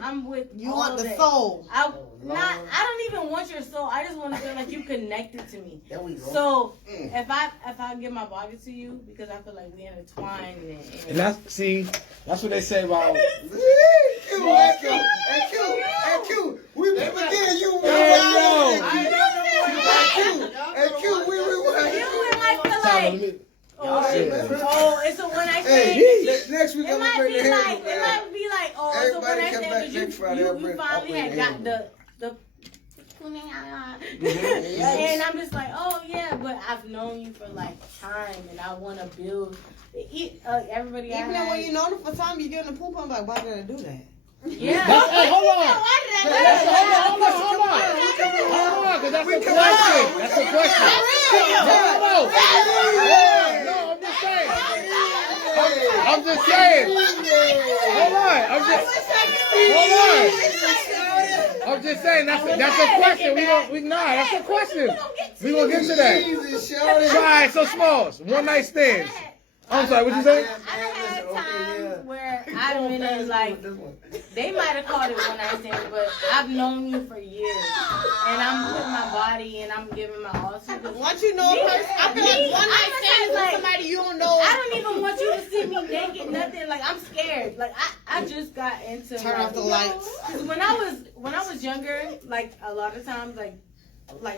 I'm with You all want of the that. soul. I don't even want your soul. I just want to feel like you connected to me. There we go. So if I give my body to you because I feel like we intertwined And that's that's what they say about. Q, we never did you. Q, we rewind. you might feel Tyler, like let me- it's a one night Hey, stand. next week It I'm gonna might bring be the like hair. it's a one Everybody night come stand back because next Friday, I'll you bring- finally I'll had bring got the and I'm just like, oh yeah, but I've known you for like time, and I want to build. Everybody, Even I when you know them for time, you get in the poop. I'm like, why did I do that? yeah. Hey, hold on. Why did I do that? Hold on, because that's a question. That's a question. No, I'm just saying. Hold on. I'm just saying. That's a question. That's a question. We gonna get to that. Jesus, All right, so Smalls, one night stands. I'm sorry, what you say? I had times where I've been in like, they might have called it one night stand, but I've known you for years, and I'm putting my body and I'm giving my all to you. Once you know a person, I feel like one night stand with somebody you don't know. I don't even want you to see me naked, nothing. Like I'm scared. Like I just got into Turn off the lights. Cause when I was younger, like a lot of times, like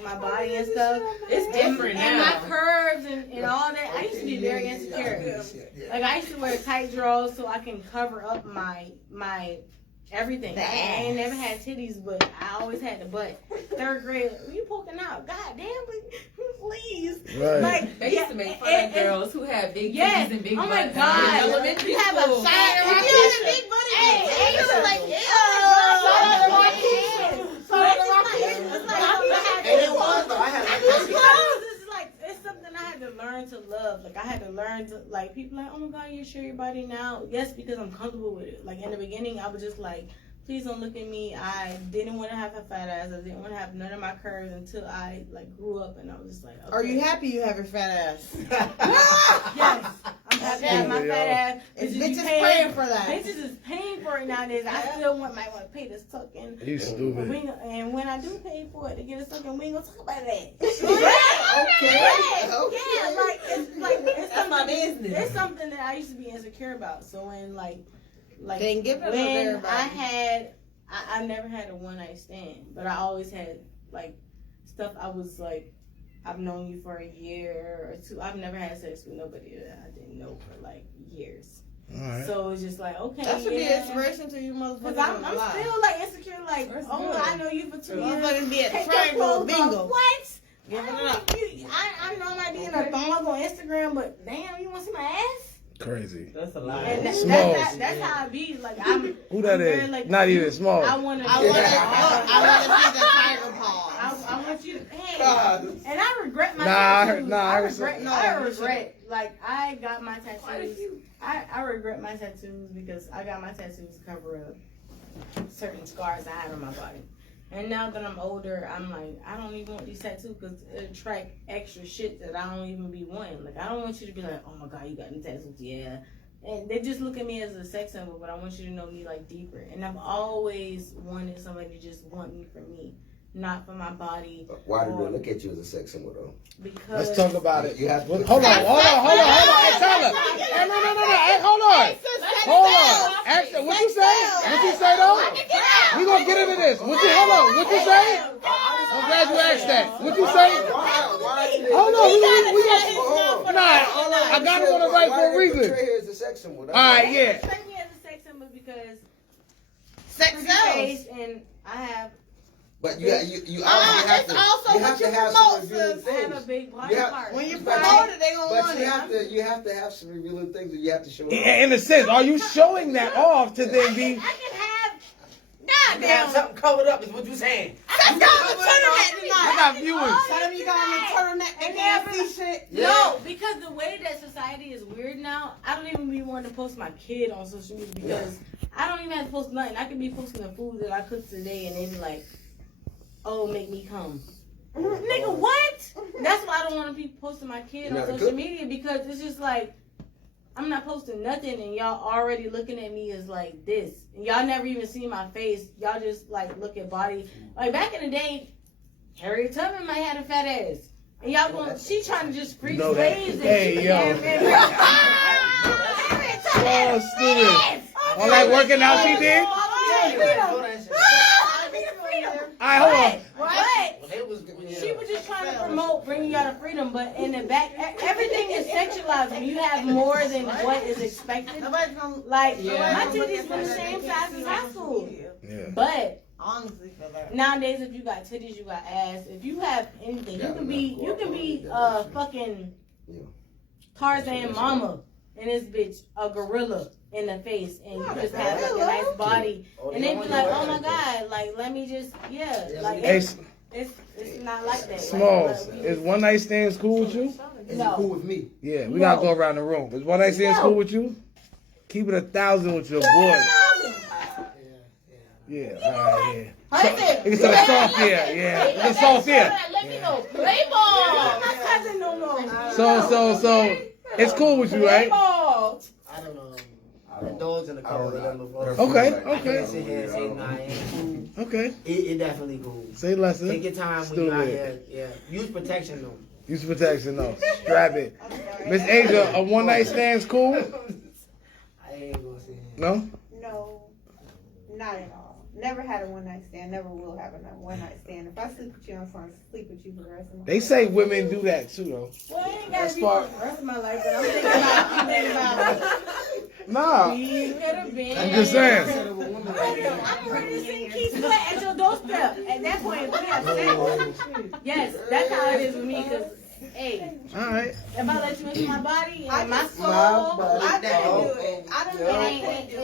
my body and stuff, It's different and now. my curves and all that. I used to be very insecure. Like I used to wear tight drawers so I can cover up my everything. I ain't never had titties, but I always had the butt. 3rd grade, you poking out? God damn, please. Right. Like They used to make fun of girls who had big Yes. titties and big Oh my butts. God. In elementary You have a school. side If you had a big booty, Hey, you it's like, it's something I had to learn to love. Like I had to learn to like people like, oh my god, you share your body now. Yes, because I'm comfortable with it. Like in the beginning, I was just like, please don't look at me. I didn't want to have a fat ass. I didn't want to have none of my curves until I like grew up, and I was just like, okay. Are you happy you have a fat ass? Yes, I'm happy to have my fat ass. It's Bitches be bitches paying- praying for that. Bitches is paying for it nowadays. I still might want to pay to suck in. You stupid. And when I do pay for it to get a sucking, we ain't gonna talk about that. Okay. Yeah, like it's That's my something- business. It's something that I used to be insecure about. So when like They ain't giving it to when everybody. I never had a one night stand, but I always had like stuff. I was like, I've known you for a year or two. I've never had sex with nobody that I didn't know for like years. Alright. So it's just like, okay, That should be yeah. inspiration to you motherfuckers. Cause I'm still like insecure, like, That's oh, good. I know you for 2 years. Motherfuckers be at Take your triangle clothes bingo. off. What? Give it I up. don't like you. I know I might be in a thong on Instagram, but damn, you want to see my ass? Crazy. That's a lie. And Smalls. that's how I be. Like I'm. Who that I'm very, is? like, Not even small. I want to. I want to see the tiger paws. I want you to. Hey, God. and I regret my Nah, I tattoos. heard- nah, I heard regret. some- I No, regret. Like I got my tattoos. I regret my tattoos because I got my tattoos to cover up certain scars I had on my body. And now that I'm older, I'm like, I don't even want these tattoos because it attract extra shit that I don't even be wanting. Like I don't want you to be like, oh my god, you got any tattoos? Yeah. And they just look at me as a sex symbol, but I want you to know me like deeper. And I've always wanted somebody to just want me for me, not for my body. Why do they look at you as a sex symbol though? Because Let's talk about it. You have to. Hold on. Hey, Tyler. Hey, no. Hey, hold on. Actually, what you say? What you say though? We gonna get into this. What you say? I'm glad you asked that. What you say? Hold on. We got. Nah, I got him on the right for a reason. Here is a sex symbol. All right, yeah. take me as a sex symbol because Sex pretty sells. face and I have But you have It's to. also You what have to you have promote, some revealing sis. I have a things. big body Yeah. part. When you But promote it, they gonna But want you have to have some revealing things that you have to show. In a sense, are you showing that off to then be? I can have. You have something covered up, is what you saying. Let's go on the turtleneck I tonight. got viewers. Tell them you got on the turtleneck. They can't see shit. No, because the way that society is weird now, I don't even be wanting to post my kid on social media because I don't even have to post nothing. I can be posting the food that I cooked today and they be like, oh, make me come. Nigga, what? That's why I don't want to be posting my kid on You gotta social cook. media because it's just like, I'm not posting nothing and y'all already looking at me as like this. And y'all never even see my face. Y'all just like look at body. Like back in the day, Harriet Tubman might have a fat ass. And y'all going, she trying to just freeze know that. waves and Hey, shit. yo. Harriet Tubman. Oh, stupid. All that working out she did? Alright, hold on. But she was just trying to promote bringing y'all to freedom, but in the back, everything is sexualized. When you have more than what is expected, Nobody's gonna like Yeah. my titties been the same size as high school. Yeah. But honestly feel that. nowadays, if you got titties, you got ass. If you have anything, you can be fucking Tarzan mama in this bitch, a gorilla in the face, and you just have like a nice body, and they be like, oh my god, like let me just like Hey, it's not like that. Smalls, Like, is one night stands cool with you? Is No. it cool with me? Yeah, we gotta go around the room. Is one night stands No. cool with you? Keep it 1,000 with your boy. Yeah, alright, yeah. It's a soft, yeah. It's a soft, yeah. Let me know. Play ball. My cousin no more. So, it's cool with you, right? Ball. I don't know. Indulge in a couple of them before. Okay, I okay. can't sit here and say nah, it ain't cool. Okay. It definitely cool. Say less. Take your time when you're out Stupid. here. Yeah. Use protection though. Use protection, no. Strap it. Miss Asia, a one night stand's cool? I ain't gonna say it. No? No, not at all. Never had a one night stand. Never will have a one night stand. If I sleep with you, I'm going to sleep with you for the rest of my They life. say women do that too, though. Well, it ain't That's gotta be part- for the rest of my life, but I'm thinking about Nah. we could have been. I'm just saying. I'm ready to see Keith Sweat at your doorstep. At that point, if we have sex. Yes, that's how it is with me. Cause, hey, Alright. if I let you into my body I and my just- soul, I couldn't do it. I don't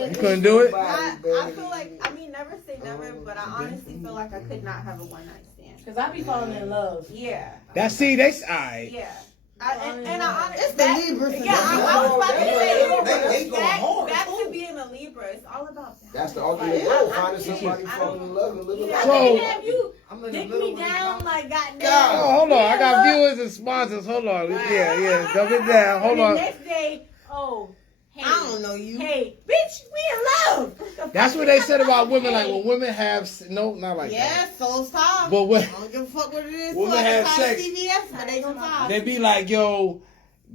You know. couldn't do it? I feel like, I mean, never say never, but I honestly feel like I could not have a one night stand. cause I be falling in love. Yeah. Alright. Yeah. And I honestly, It's the Libras. yeah, I was about to say, They go hard. back to being a Libra, it's all about that. That's the ultimate goal. Finding somebody falling in love and living Yeah. life. So- I can have you I'm in the dick middle me of this down like goddamn. Oh, hold on. I got viewers and sponsors. Hold on. Yeah. Dumb it down. Hold And the on. next day, hey, I don't know you. hey, bitch, we in love. The That's fuck what you they got said to about say? women. Like when women have no, not like Yeah, that. soul's top. But when I don't give a fuck what it is. Women Fuck, have it's sex. CVS, but they gonna talk. they be like, yo,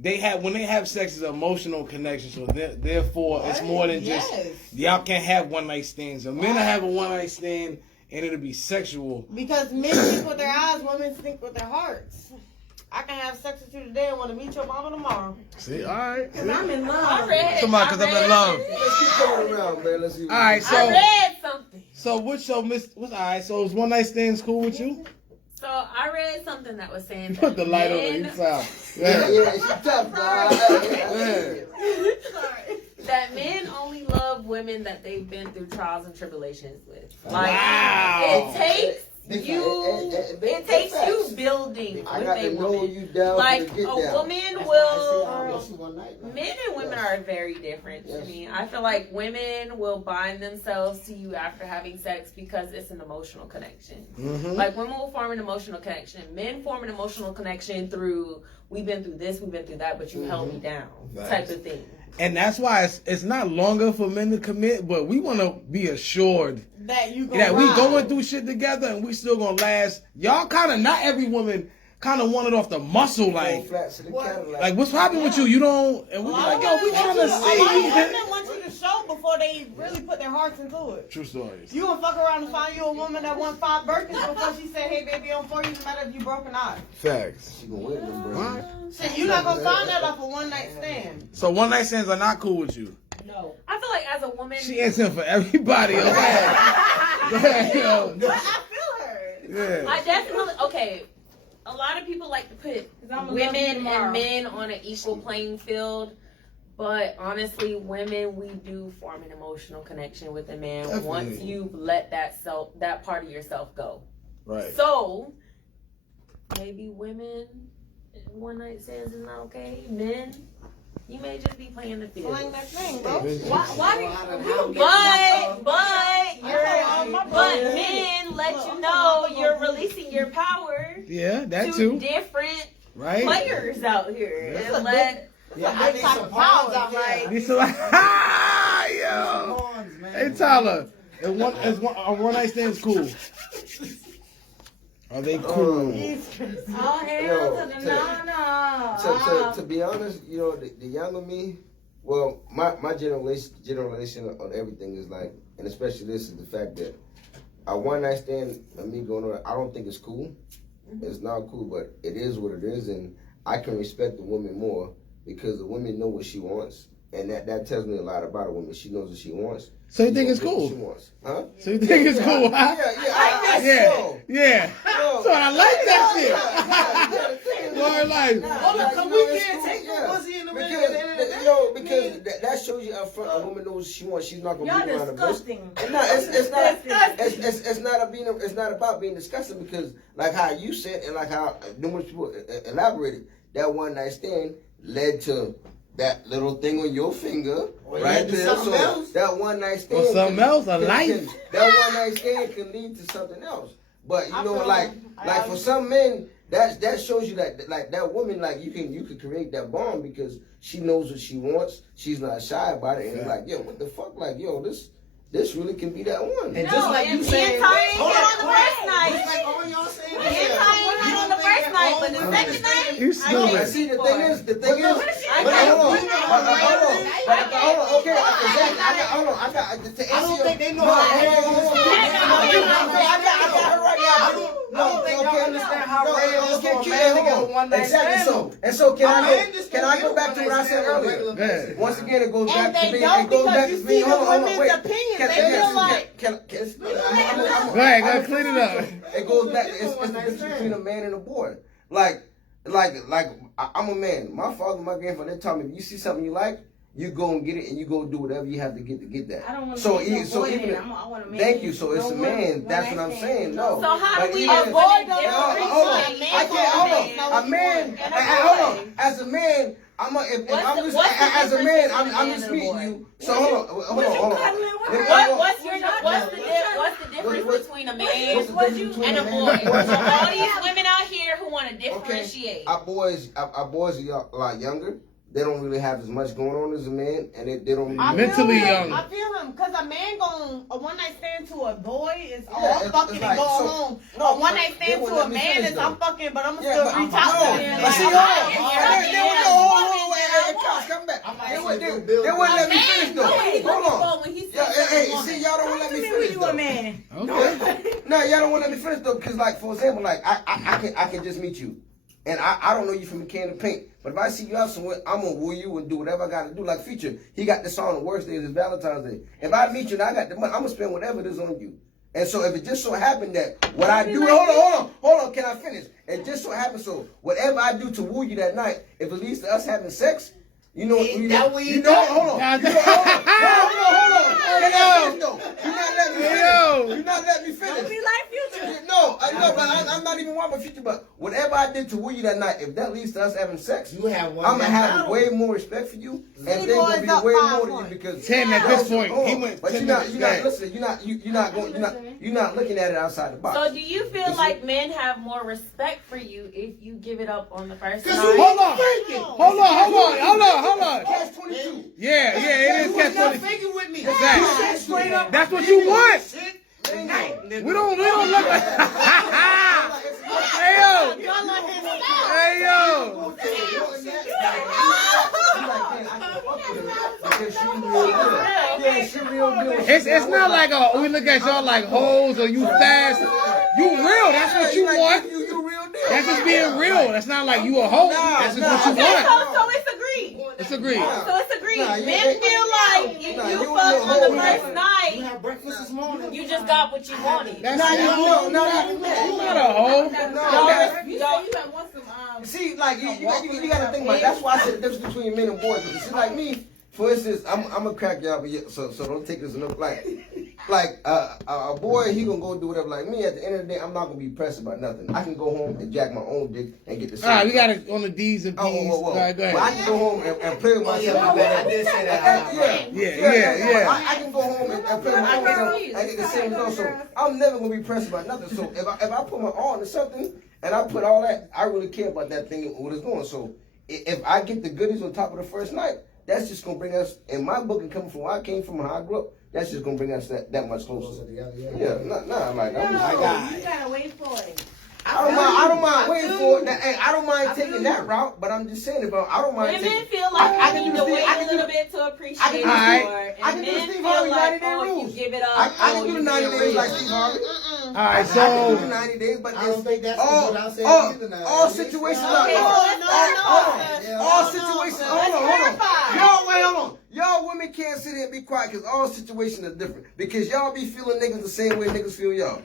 when they have sex, it's an emotional connection. So therefore, it's more than just y'all can't have one night stands. So men will have a one night stand and it'll be sexual. Because men think with their eyes, women think with their hearts. I can have sex with you today and want to meet your mama tomorrow. See, all right. Cause I'm in love. Come on, cause I'm in love. Let's keep coming around, man. Let's see. All right, so I read something. so what's all right? So is one night stands cool with you? So I read something that was saying Put the that light on men, the inside. Yeah, she's tough, bro. that men only love women that they've been through trials and tribulations with. Like Wow. it takes Big you. fact. It takes Facts. you building I with got a to know woman. you down Like to get a down. woman I will. see one night. man. Men and women are very different to Yes. me. I feel like women will bind themselves to you after having sex because it's an emotional connection. Mm-hmm. Like women will form an emotional connection. Men form an emotional connection through we've been through this, we've been through that, but you held me down Right. type of thing. And that's why it's not longer for men to commit, but we want to be assured That you go that we ride. going through shit together and we still gonna last. Y'all kind of, not every woman kind of want it off the muscle, Full flats to the Cadillac. like what's happening with you? You don't, and we be like, yo, we trying to A lot of women see. want you to show before they really put their hearts into it. True stories. You gonna fuck around and find you a woman that won 5 Birkins before she said, "Hey baby, I'm for you," no matter if you broke or not. Facts. She gonna win them, bro. All right. Shit, you're not gonna find that off a one night stand. So one night stands are not cool with you. No. I feel like as a woman, She answering for everybody. Okay. Go ahead, yo. But I feel her. Yeah. I definitely okay. A lot of people like to put I'ma love you women tomorrow. and men on an equal playing field. But honestly, women, we do form an emotional connection with a man Definitely. once you've let that part of yourself go. Right. So maybe women, one night stands is not okay. Men, you may just be playing the field. Playing that thing, bro. Why do you? my But bad. men let you know you're releasing your power Yeah, that to too. different Right? players out here. It's a And let Yeah, I need type some of pawns power, out here. These are like, ha, yo. Pawns, man. Hey Tyler, is one night stands cool? Are they cool? All hell to the no. To be honest, you know, the younger me, well, my generation on everything is like, and especially this is the fact that a one night stand and me going on, I don't think it's cool. It's not cool, but it is what it is, and I can respect the woman more because the woman know what she wants, and that tells me a lot about a woman. She knows what she wants. So you think it's She knows what cool? She wants, huh? So you think it's cool? Huh? Yeah. So I like that shit. Lord, like, Cause we can't take the pussy in the middle at the end of the day. You know, because that shows you up front a woman knows what she wants. She's not gonna Y'all be around the bush. disgusting. It's not about being disgusting because like how you said and like how numerous people elaborated, that one night stand led to that little thing on your finger, right there. something So else. that one night stand, Or something else, a life. that one night stand can lead to something else. But you I know, feel like like for some men, that shows you that like that woman, like you can create that bond because she knows what she wants. She's not shy about it, and you're like, yo, what the fuck, like, yo, this really can be that one. And just like you saying, Ty hold on the first night. Just like all y'all saying, Me and Ty ain't get on the first night, but the second night, you But stupid. see, the thing is, hold on, okay, exactly. I got to I don't think they know how to I got her right now. I don't think y'all understand how rare it is for a man to get a one night Exactly. stand. So can I go back to what I said earlier? Yeah. Once again, it goes back And to they me. don't It goes back because to you me. see the Hold on, women's wait. opinions. Can- They can- feel like Go ahead, go clean it up. It goes back. It's the difference between a man and a boy. Like I'm a man. My father, my grandfather, they taught me if you see something you like, you go and get it, and you go do whatever you have to get that. I don't want to So be no so boy even then. I want a man. thank you. So it's No a one- man. one That's night what I'm stand. saying. No. so how But do we even- avoid the Hold on. A man. Hold on. As a man, as a man, I'm just meeting you. So hold on. What's the difference between a man What's the difference between and a a boy? man? So all these women out here who want to differentiate. Our boys are a lot younger. They don't really have as much going on as a man, and they don't. I Really Mentally feel him. young. I feel him because a man a one night stand to a boy is Yeah, all it's fucking like, and going so- home. no, A one but night they stand to wouldn't a let me man finish, is though. I'm fucking, but I'm Yeah, still but reach out to no, them. but Like, see, I'm hold out on. here. Come back. They wouldn't let me finish though. Hold on. Hey, see, y'all don't want to let me finish You though. a man. Okay. No, y'all don't want to let me finish though, because like for example, like I can just meet you. and I don't know you from a can of paint. But if I see you out somewhere, I'm gonna woo you and do whatever I gotta do. Like Future, he got this on the worst day is Valentine's Day. If I meet you and I got the money, I'm gonna spend whatever it is on you. And so if it just so happened that what I do, hold on, can I finish? It just so happens so whatever I do to woo you that night, if it leads to us having sex, you know, hold on. Hold on. You're not letting me finish. Don't be like Future. No, but I'm not even worried about Future. But whatever I did to woo you that night, if that leads to us having sex, You have one. I'm gonna have way more respect for you, and they're gonna be way more to you because 10 at this point. Hold on. He went But 10 you're not minutes. listening. You're not looking at it outside the box. So do you feel like men have more respect for you if you give it up on the first night? Hold on. Catch 22. Yeah, it is catch 22. Faking with me. Exactly. Straight up. That's what you want. Shit. We don't look like. Hey yo. It's not like we look at y'all like hoes or you fast. You real. That's what you want. That's just being real. That's not like you a hoe. That's just what you want. So it's agreed. It's agreed. So it's agreed. Men feel like if you fuck on the first We night, had breakfast this morning. you just got what you wanted. That's not a hoe. You might want some See, like you gotta think about it. That's why I said the difference between men and boys. Because see, like me, for instance, I'm gonna crack y'all, but so don't take this enough. Like a boy, he gonna go do whatever. Like me, at the end of the day, I'm not gonna be pressed about nothing. I can go home and jack my own dick and get the same. All right, we got it on the D's and P's. All right, go But I ahead. can go home and play with myself. I did say that. Yeah. I can go home and play with myself and get the same result. So I'm never gonna be pressed about nothing. So if I put my all into something and I put all that, I really care about that thing and what it's doing. So if I get the goodies on top of the first night, that's just gonna bring us, in my book, and coming from where I came from and how I grew up, that's just gonna bring us that much closer. Yeah, like You gotta wait for it. I don't mind waiting for it. Hey, I don't mind taking that route, but I'm just saying about I don't mind Women taking. feel like I you can need do to the wait Steve- I a can little do- bit to appreciate I can do more. I can And do the men Steve feel Harvey like, 90-day oh, rules. if you give it up, I can do the 90 days like Steve Harvey. All right, I can so do the 90 days, but I don't think that's all, what I'm saying all, either now. all situations are Okay, all situations. Hold on. Y'all women can't sit here and be quiet because all situations are different. Because y'all be feeling niggas the same way niggas feel y'all.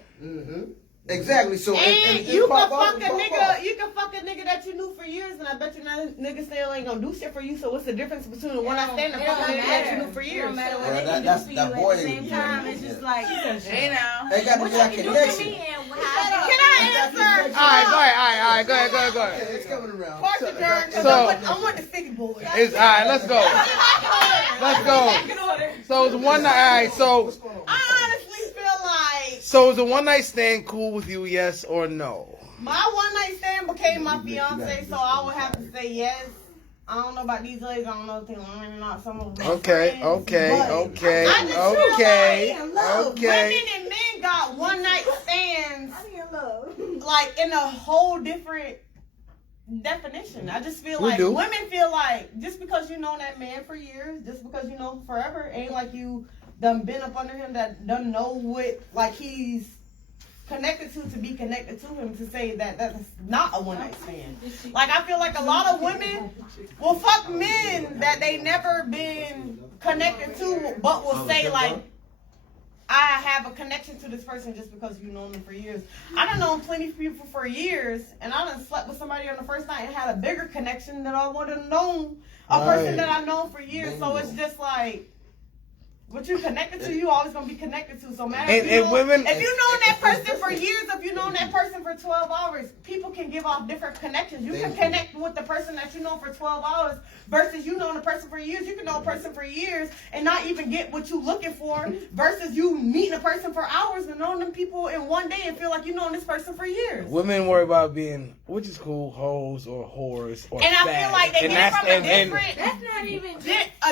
Exactly. So And if you can pop fuck off, a pop nigga. off. You can fuck a nigga that you knew for years, and I bet you that nigga still ain't gonna do shit for you. So what's the difference between the one I stand and fuck a nigga that you knew for It years? don't matter what Well, they that- can that's- do for that you boy at the same is- time. It's just like, Hey now. They got to be that do for connection. me and Can I answer? all right, go ahead. It's coming around. Parts adjourned, 'cause So- I'm with the sticky boy. It's all right. Let's go. So it's one night. All right. So I honestly feel like is a one night stand cool with you? Yes or no? my one night stand became my fiance, so I would have to say yes. I don't know about these ladies. I don't know if they're lying or not. Some of them. Okay. I just feel like women and men got one night stands like in a whole different definition. I just feel We like do. women feel like just because you know that man for years, just because you know him forever, ain't like you done been up under him that done know what like he's connected to be connected to him to say that that's not a one night stand. Like I feel like a lot of women will fuck men that they never been connected to, but will say like, I have a connection to this person just because you known them for years. I done known plenty of people for years, and I done slept with somebody on the first night and had a bigger connection than I would have known a person that I've known for years. So it's just like, what you connected to, you always gonna be connected to. So matter And if you know, women- if you known that person for years, if you known that person for 12 hours, people can give off different connections. You can connect with the person that you know for 12 hours versus you knowing the person for years. You can know a person for years and not even get what you looking for versus you meeting a person for hours and knowing them people in one day and feel like you known this person for years. Women worry about being, which is cool, hoes or whores or And I fags. feel like they And get it that's- from a and- different. That's not even.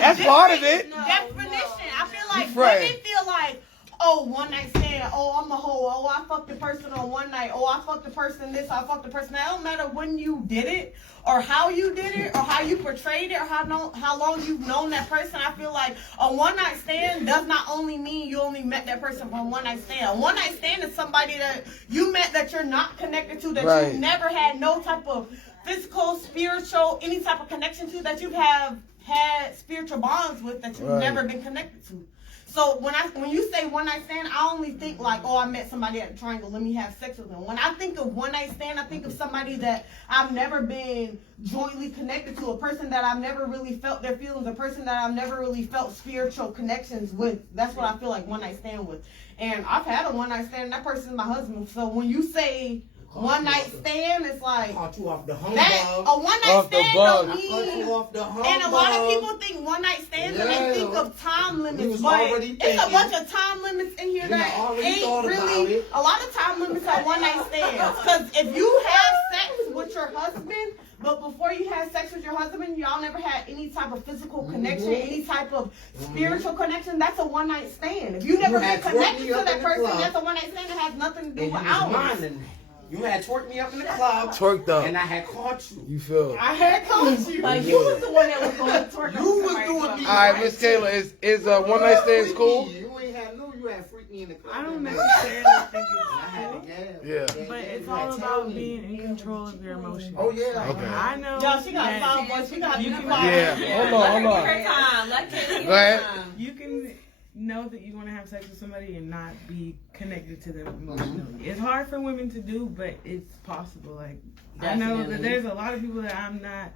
That's part of it. Definition. I feel like Right. women feel like, oh, one night stand. Oh, I'm a hoe. Oh, I fucked the person on one night. Oh, I fucked the person this. I fucked the person that. It don't matter when you did it or how you did it or how you portrayed it or how long you've known that person. I feel like a one night stand does not only mean you only met that person from one night stand. A one night stand is somebody that you met that you're not connected to, that Right. you never had no type of physical, spiritual, any type of connection to that you have had spiritual bonds with that you've Right. never been connected to. So when you say one night stand, I only think like, oh, I met somebody at the Triangle, let me have sex with them. When I think of one night stand, I think of somebody that I've never been jointly connected to, a person that I've never really felt their feelings, a person that I've never really felt spiritual connections with. That's what I feel like one night stand with. And I've had a one night stand, and that person's my husband. So when you say one night stand, it's like Caught you off the home that bug. a one night Off the stand bug. don't Caught mean. you off the home And a lot of bug. people think one night stands and Yeah. they think of time We limits, was but already it's a thinking. bunch of time limits in here We that already thought ain't about really it. a lot of time limits on one night stands. Because if you have sex with your husband, but before you had sex with your husband, y'all never had any type of physical connection, any type of spiritual connection, that's a one night stand. If you never been had twerked connected me to up that in the person, club. that's a one night stand that has nothing to do And with you was ours. minding. You had twerked me up in the club. Twerked up. And I had caught you. You feel? I had caught you. Like you was the one that was going to twerk. You was doing me. All right, Miss Taylor, is one night stands cool? You ain't had no. You had freaked me in the club. I don't man. necessarily think I had it's to gas. Yeah. but it's You all had to tell about me. being in control of your emotions. Oh yeah. Okay. I know Yo, she got a that song voice. She got to be Yeah. quiet. Yeah. Hold on, hold on. time. Let Kayla Go ahead. you can know that you want to have sex with somebody and not be connected to them emotionally. It's hard for women to do, but it's possible. Like I know that there's a lot of people that I'm not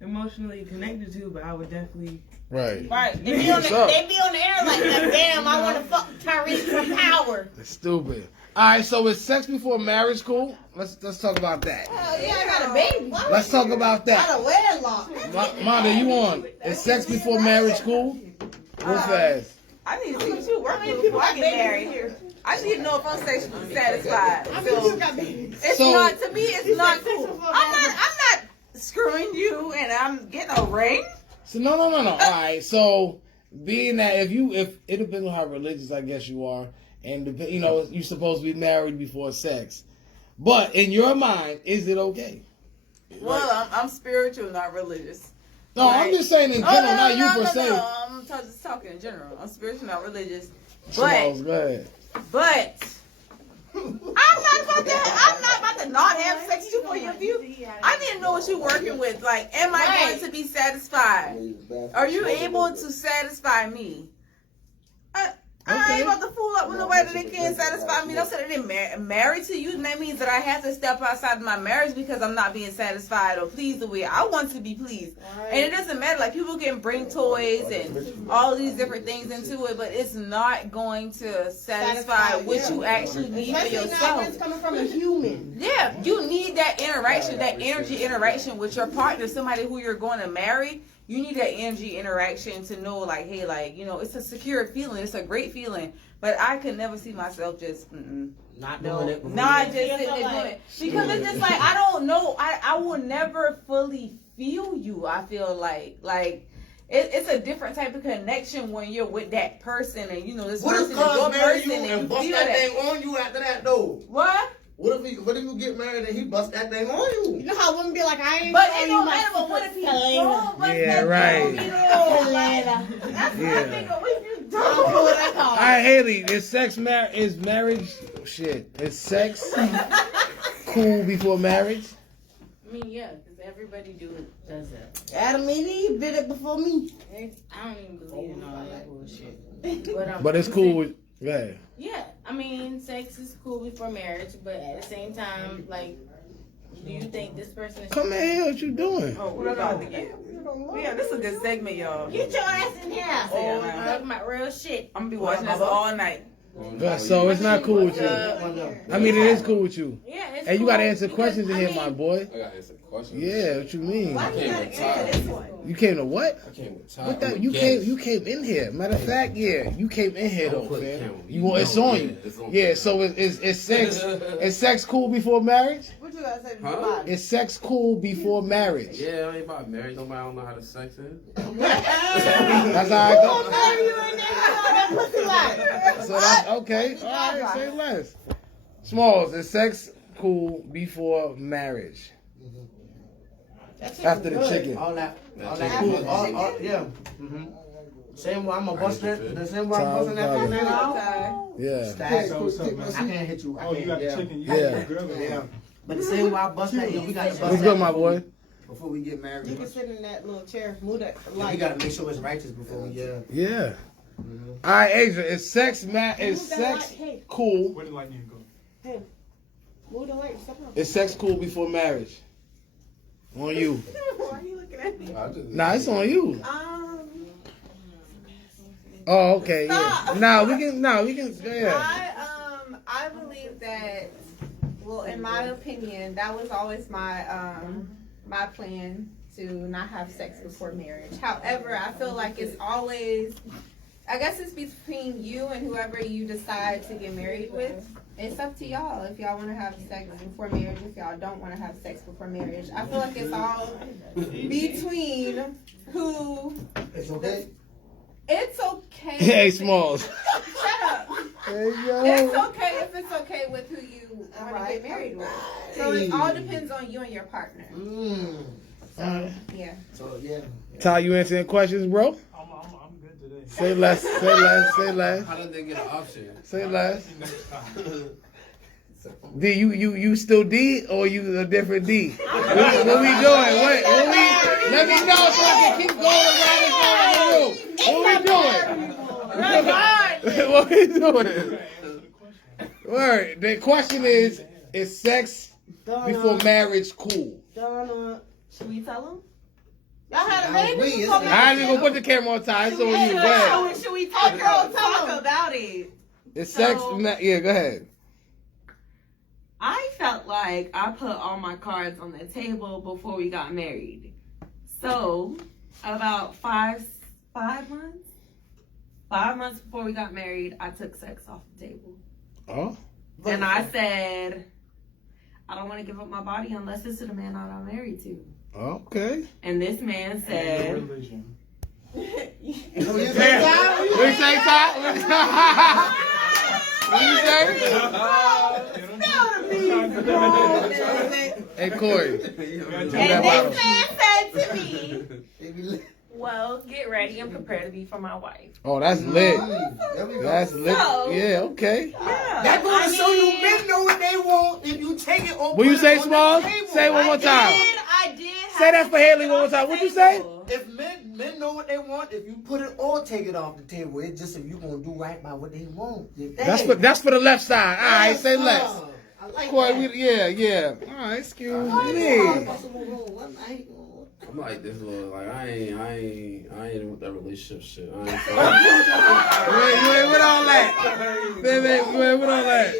emotionally connected to, but I would definitely. Right. Right. They be on What's up? the air like that. Damn, I want to fuck Tyrese from Power. It's stupid. All right, so is sex before marriage cool? Let's talk about that. Oh, yeah, I got a baby. Let's talk about that. Got a wedlock. Monda, you on? Is sex before marriage cool? Real fast. I need to see what you working with before I get married. I just need to know if I'm sexually satisfied. So it's So- not, to me, it's not cool. I'm not screwing you and I'm getting a ring. So no. All right, so being that if it depends on how religious I guess you are, and you're supposed to be married before sex, but in your mind, is it okay? Well, I'm spiritual, not religious. No, I'm just saying in general, not you per se. No. I'm just talking in general. I'm spiritual, not religious. Smalls, go ahead. But I'm not about to not have sex for you. I need to know what you're working with. Like, am I going to be satisfied? Are you able to satisfy me? I ain't about to fool up with nobody that can't satisfy me. Don't say that they're married to you, and that means that I have to step outside of my marriage because I'm not being satisfied or pleased the way I want to be pleased. And it doesn't matter. Like, people can bring toys and all these different things into it, but it's not going to satisfy what you actually need for yourself. When it's coming from a human. Yeah, you need that interaction, that energy interaction with your partner, somebody who you're going to marry. You need that energy interaction to know, like, hey, like, it's a secure feeling. It's a great feeling. But I could never see myself just, Not doing it. not just sitting there doing it. Because it's just like, I don't know. I will never fully feel you, I feel like. Like, it's a different type of connection when you're with that person and, this What person if is your Cuz marry person you and and you bust feel that that. thing on you after that though? What? What if you get married and he bust that thing on you? You know how women be like, I ain't But showing it you don't my matter. But what if he secret don't? But Yeah, that right. don't mean it. That's what I Yeah. think of. What if you I don't know don't? what I call All it. right, Haley, is marriage shit? Is sex cool before marriage? I mean, yeah, because everybody does that. Adam and Eve did it before me. I don't even believe in all that bullshit. But it's cool with. Go ahead. Yeah, I mean, sex is cool before marriage, but at the same time, like, do you think this person is... Come in here, what you doing? Oh, we're about to get. Yeah, this is a good segment, y'all. Get your ass in here. Oh, I'm talking about real shit. I'm gonna be watching this all night. So it's not cool with you. I mean, it is cool with you. Yeah, it's Hey, you cool gotta answer because, questions in I here, mean, my boy. I gotta answer questions. Yeah, what you mean? I came with time. You came to what? I came with time. What that? I'm You a came. guest. You came in here. Matter of fact, yeah, you came in here though, Put the man. camera. You want it's on you. It's on Yeah. me. So is sex is sex cool before marriage? What you gotta say to Huh? Is sex cool before marriage? Yeah, I ain't about married. Nobody don't know how to sex is. That's how I go. marry you in there? You know that pussy like. So that's okay. All right, say less. Smalls, is sex cool before marriage? After the chicken. All that chicken. yeah. Mm-hmm. Same way I'm gonna bust that. The same way I'm busting that Time, thing out. Yeah. Stag. So what's up, man? I can't hit you. Oh, you got the chicken. You Yeah. got the grill. Yeah. But the same way I bust that, yo, we gotta bust What's that good, my before boy? Before we get married. You can sit in that little chair, move that. We Like, gotta make sure it's righteous before we get. Yeah. All right, Adrian. Is sex cool? Where did lightning go? move the light. Stop up. Is sex cool before marriage? On you. Why are you looking at me? Nah, it's on you. Oh, okay. Yeah. Nah, we can. Yeah. I believe that, well, in my opinion, that was always my my plan to not have sex before marriage. However, I feel like it's always, I guess it's between you and whoever you decide to get married with. It's up to y'all if y'all want to have sex before marriage, if y'all don't want to have sex before marriage. I feel like it's all between who. It's okay. It's okay. Hey, Smalls. Shut up. Hey, yo. It's okay if it's okay with who you want to get married with. So it all depends on you and your partner. So, yeah. So yeah. Ty, you answering questions, bro? I'm good today. Say less. Say less. Say less. How did they get an option? Say less. D, you still D or you a different D? What we doing? Let me know so I can keep going around the room. What we doing? What we doing? Word. The question is sex before marriage cool? Donna. Should we tell them? Y'all had a baby? I ain't gonna put the camera on Ty. It's on you. Go ahead. Should we talk about it? It's sex. Yeah, go ahead. I felt like I put all my cards on the table before we got married. So, about 5 months before we got married, I took sex off the table. Oh. And I said, I don't want to give up my body unless it's to the man I'm married to. Okay. And this man said, Religion. What you say, Ty? What you say? Hey, Corey. and this man said to me, well, get ready and prepare to be for my wife. Oh, that's lit. That's lit. So- Yeah, okay. Yeah. That gonna show you men know what they want if you take it over. What you say, Smalls? Say it one more time. I did. Say that for Haley one more time. What'd you say? If men know what they want, if you put it or take it off the table, it's just if you gonna do right by what they want. That's for the left side. All right, say less. I like Corey, that. yeah. All right, excuse me. I'm like this little like I ain't with that relationship shit. I ain't You ain't with all that. Baby, you ain't with all that.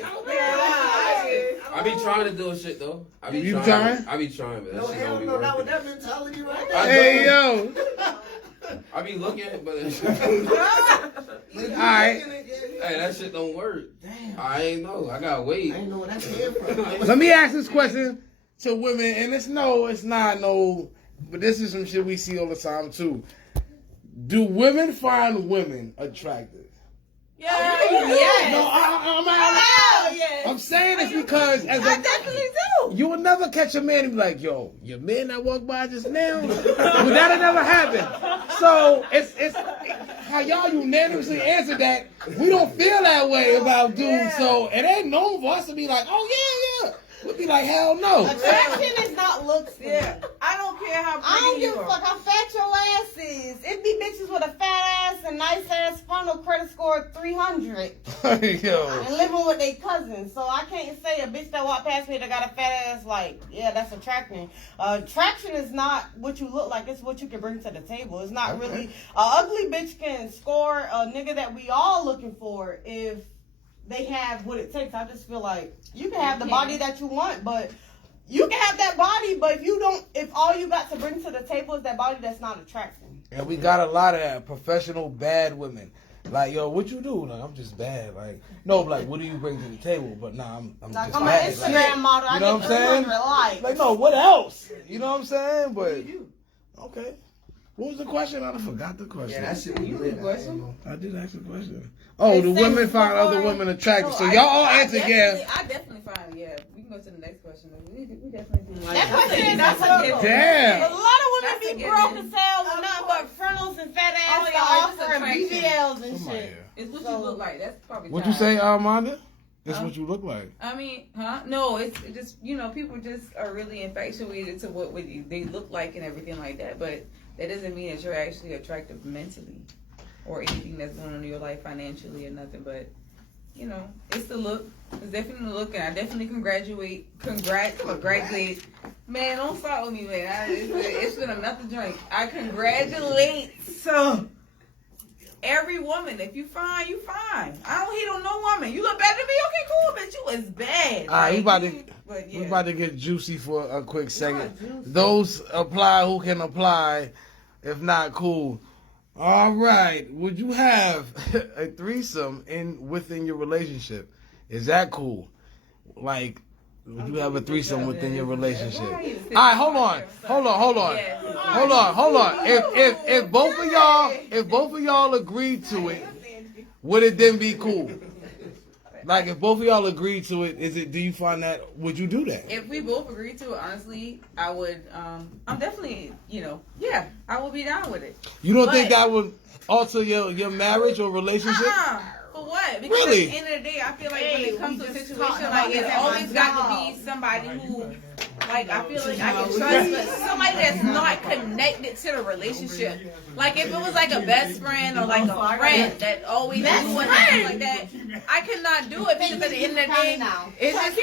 I be trying to do shit though. I be You trying. trying? I be trying, but that No, shit hell don't be no, not with working. that mentality right I there. Hey, yo. I be looking, but All right. hey, that shit don't work. Damn. I ain't know. I gotta wait. I ain't know where that came from. Let me ask this question to women, and it's not no, but this is some shit we see all the time too. Do women find women attractive? Yes. I'm saying this because as I definitely do. you will never catch a man and be like, yo, your man that walked by just now? But that'll never happen. So it's how y'all unanimously answered that. We don't feel that way about dudes. So it ain't normal for us to be like, oh yeah. We'll be like, hell no. Attraction is not looks. Yeah, I don't care how pretty I don't give you a are. fuck how fat your ass is. It be bitches with a fat ass and nice ass funnel credit score of 300 Yo. and living with their cousins. So I can't say a bitch that walk past me that got a fat ass like, yeah, that's attracting. Attraction is not what you look like. It's what you can bring to the table. It's not really. Ugly bitch can score a nigga that we all looking for if they have what it takes. I just feel like you can have the body that you want, but you can have that body, but if all you got to bring to the table is that body, that's not attractive. And we got a lot of that professional bad women. Like, yo, what you do? Like, I'm just bad. Like, no, like, what do you bring to the table? But nah, I'm Like just I'm bad. an Instagram model. You know what I'm saying? Like, no, what else? You know what I'm saying? But okay. What was the question? I forgot the question. Yeah, that shit was lit. I did ask a question. Oh, do women find other women attractive? So y'all all answered yeah. I definitely find, yeah. We can go to the next question. We definitely do. That question is That's a horrible. Damn. A lot of women That's a be given. broke as hell with nothing but frontals and fat ass Oh, to yeah, offer it's and attraction. BBLs and Come on shit. here. It's what you look like. That's probably What you say, Armanda? That's what you look like. I mean, No, it's just, people just are really infatuated to what they look like and everything like that. But that doesn't mean that you're actually attractive mentally or anything that's going on in your life financially or nothing. But, it's the look. It's definitely the look. And I definitely congratulate. Man, don't start with me, man. It's been enough to drink. I congratulate every woman. If you fine, you fine. I don't hate on no woman. You look better than me. Okay, cool, bitch. You was bad. All right, we about to get juicy for a quick second. Those apply who can apply. If not, cool. All right. Would you have a threesome within your relationship? Is that cool? Like, would you have a threesome within your relationship? All right, hold on. If both of y'all agreed to it, would it then be cool? Like, if both of y'all agreed to it, do you find that, would you do that? If we both agreed to it, honestly, I would, I'm definitely, I would be down with it. You don't think that would alter your marriage or relationship? For what? Because really? At the end of the day, I feel like when it comes to a situation, like, it's always got to be somebody who, like, I feel like I can trust, but somebody that's not connected to the relationship. Like, if it was like a best friend or like a friend that always do and stuff like that, I could not do it because at the end of the day, it's just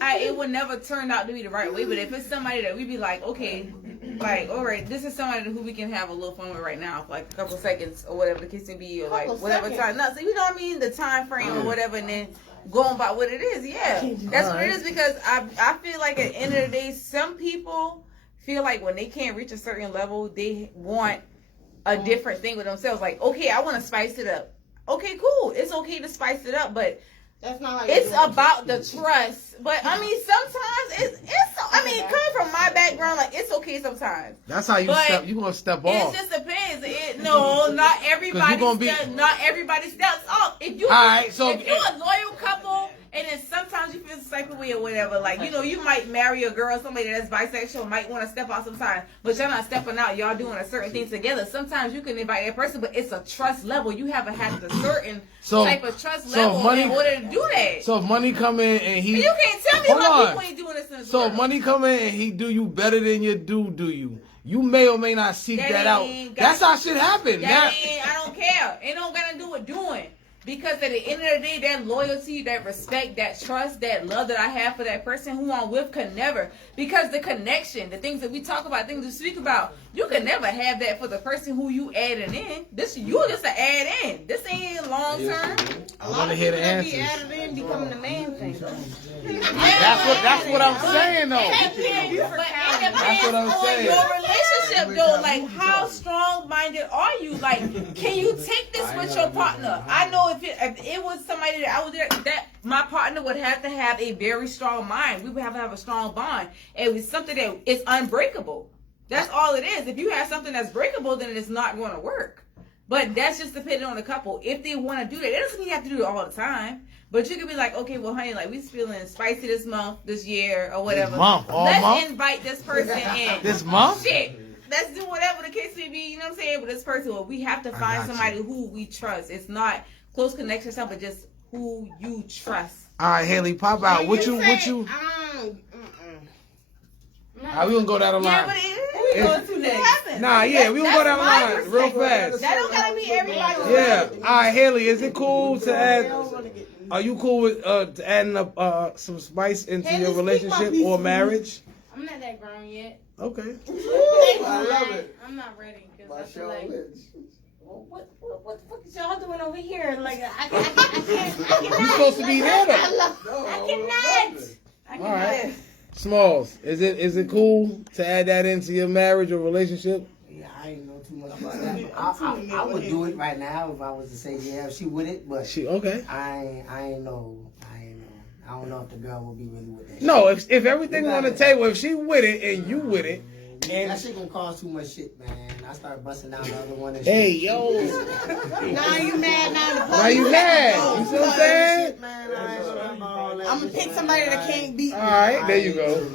like, it would never turn out to be the right way. But if it's somebody that we be like, okay, like, all right, this is somebody who we can have a little fun with right now for like a couple seconds or whatever the case may be, or like whatever time. No, so you know what I mean? The time frame or whatever, and then going by what it is. Yeah, that's what it is, because I feel like at the end of the day, some people feel like when they can't reach a certain level, they want a different thing with themselves. Like, okay, I want to spice it up. Okay, cool. It's okay to spice it up, but that's not how it's about the trust. But I mean, sometimes it's I mean, coming from my background, like, it's okay sometimes. That's how you gonna step off. It just depends. Not everybody steps off. If you're a loyal couple, and then sometimes you feel the type of way or whatever, like, you might marry a girl, somebody that's bisexual, might want to step out sometimes, but y'all not stepping out, y'all doing a certain thing together. Sometimes you can invite that person, but it's a trust level. You haven't had a certain type of trust level in order to do that. So if money come in and he... You can't tell me how people ain't doing this in this world. if money come in and he do you better than you do you? You may or may not seek that out. That's how shit happen. I don't care. It don't got to do with doing. Because at the end of the day, that loyalty, that respect, that trust, that love that I have for that person who I'm with can never. Because the connection, the things that we talk about, things we speak about, you can never have that for the person who you added in. You just an add in. This ain't long term. I want to hear the answers. Be added in, becoming the main thing. That's what I'm saying, though. That's what I'm saying. Your relationship, though, like, how strong-minded are you? Like, can you take this with your partner? I know if it was somebody that I was there, that my partner would have to have a very strong mind. We would have to have a strong bond. It was something that is unbreakable. That's all it is. If you have something that's breakable, then it's not going to work. But that's just depending on the couple. If they want to do that, it doesn't mean you have to do it all the time. But you could be like, okay, well, honey, like, we feeling spicy this month, this year, or whatever. Let's invite this person in. This month? Shit. Let's do whatever the case may be, you know what I'm saying? But this person, well, we have to find somebody who we trust. It's not close connection, but just who you trust. All right, Haley, pop out. What you? How we gonna go down the line? Yeah, but we going to next. Nah, yeah, we gonna go down the line real fast. That don't gotta be everybody. Yeah. All right, Haley, is it cool to add? Are you cool with adding up some spice into your relationship or marriage? I'm not that grown yet. Okay. I love it. I'm not ready because I feel like, what the fuck is y'all doing over here? Like, I can't. You're supposed to be there, though. I cannot. All right. Smalls, is it cool to add that into your marriage or relationship? Yeah, I ain't know too much about that. I would do it right now if I was to say yeah, if she with it, but okay. I ain't know. I don't know if the girl will be really with that. No, if everything on the table, if she with it and you with it, and that shit gonna cause too much shit, man. I start busting down the other one. And hey, yo. Now you mad? Now you mad? You see what I'm saying? I'm gonna pick somebody that can't beat me. All right, there you go.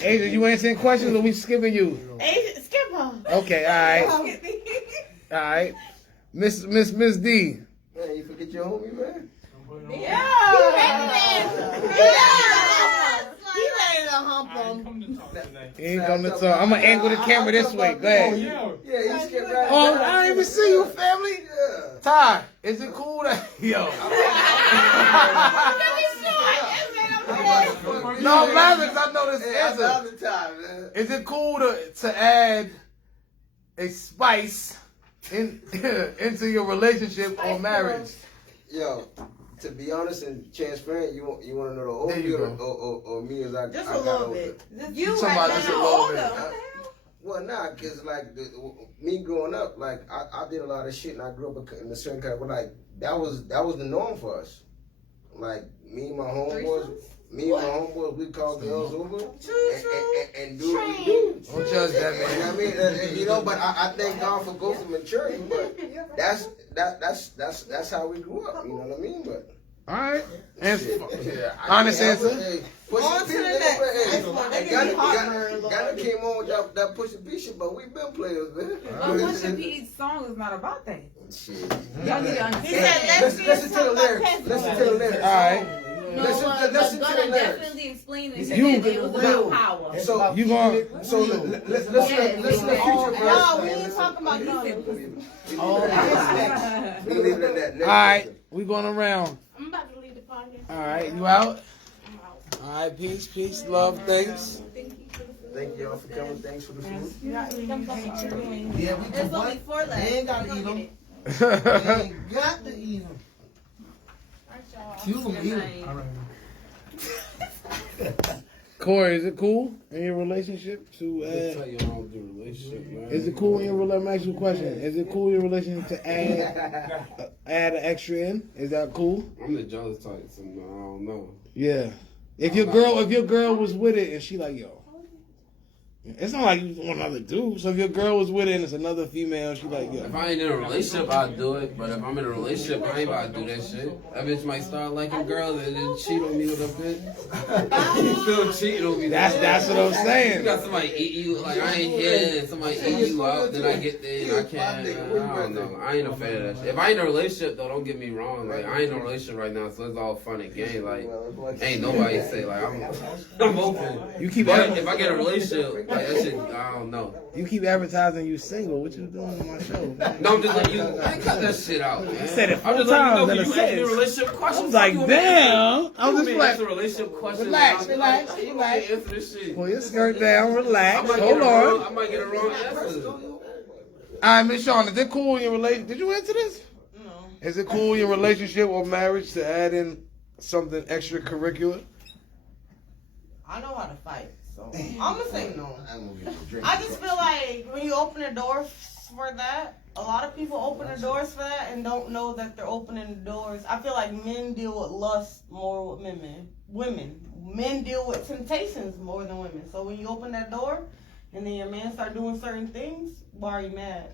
Asia, you answering questions or we skipping you? Asia, skip her. Okay, all right. All right. Miss D. Hey, man. You forget your homie, man. He ready to hump him. He ain't come to talk. I'm gonna angle the camera this way. Go ahead. Yeah, he skipped right. Oh, I don't even see you, family. Yeah. Ty, is it cool that yo? No, I'm laughing 'cause I know this answer. Another time, man. Is it cool to add a spice into your relationship or marriage? Yo, to be honest and transparent, you want to know the old There me you or me as I Just I a got little older? bit. You Talking about just a little bit. Well, nah, cause like me growing up, like I did a lot of shit, and I grew up in a certain kind of like that was the norm for us. Like me and my homeboys, we called girls over and do what we do. Don't judge that, You know man. what I mean? And, you know, but I thank God for growth and maturity. But that's how we grew up. You know what I mean? But All right. Answer. yeah, Honest answer. On to the next. Next one. They can be heartburn, Ghana Lord. came on with that Pusha P shit, but we been players, man. But Pusha P's song is not about that. Shit. Y'all need to He understand. said, let's Listen to the lyrics. Listen to the lyrics. All right. Listen to the Gonna lyrics. definitely explain it. You- It was about power. So You going? So listen to future verse. No, we ain't talking about guns. We leave it at that. All right. We going around. I'm about to leave the podcast. All right. You out? All right. Peace, love, thanks. Thank y'all for coming. Thanks for the food. Yeah, we There's only 4 left. They ain't gotta Go eat get them. it. They ain't got to eat them. You can eat them. Corey, is it cool in your relationship to That's how you don't do relationship, man. Is it cool in your relationship? Let me ask you a question. Is it cool in your relationship to add an extra in? Is that cool? I'm the jealous type, so no, I don't know. Yeah. If your girl was with it and she like, yo, it's not like you want another dude. So if your girl was with it and it's another female, and she like, yo. If I ain't in a relationship, I'd do it. But if I'm in a relationship, I ain't about to do that shit. That bitch might start liking girls and then cheat on me with a bitch. You still cheating on me. That's what I'm You saying. got somebody eat you, like I ain't here, and somebody eat you out, then I get there and I can't. I don't know. I ain't a fan of that shit. If I ain't in a relationship, though, don't get me wrong. Like, I ain't in a relationship right now, so it's all fun and game. Like, ain't nobody say, like, I'm open. You keep But if I get a relationship, like, that shit, I don't know. you keep advertising you single. What you doing on my show? No, I'm just letting you, man, cut that shit out, man. You said it I'm 4 just letting times you know, in a you asked me a sentence. relationship question. I was like, damn. I was just That's a like, relationship question. Relax. You can't answer this shit. pull your skirt down, I relax, might hold get on. I might get a wrong answer. All right, Miss Shawn, is it cool in your relationship? Did you answer this? No. Is it cool in your relationship or marriage to add in something extracurricular? I know how to fight, so I'm gonna say no. I just feel like when you open the door for that, a lot of people open the doors for that and don't know that they're opening the doors. I feel like men deal with lust more with women. Men deal with temptations more than women. So when you open that door and then your man start doing certain things, why are you mad?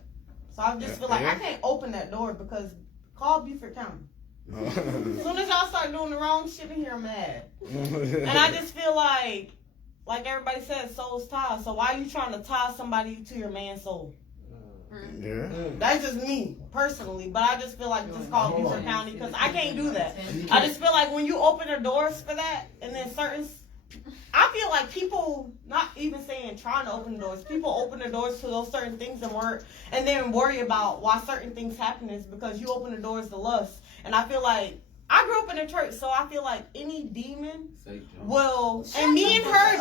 So I just feel like I can't open that door because call Beaufort County. As soon as y'all start doing the wrong shit in here, I'm mad. And I just feel like everybody says, souls tie. So why are you trying to tie somebody to your man's soul? Yeah. That's just me, personally. But I just feel like just call Beaufort County because I can't do that. I just feel like when you open the doors for that, and then I feel like people, not even saying trying to open the doors, people open the doors to those certain things and then worry about why certain things happen is because you open the doors to lust. And I feel like I grew up in a church, so I feel like any demon will. And me and her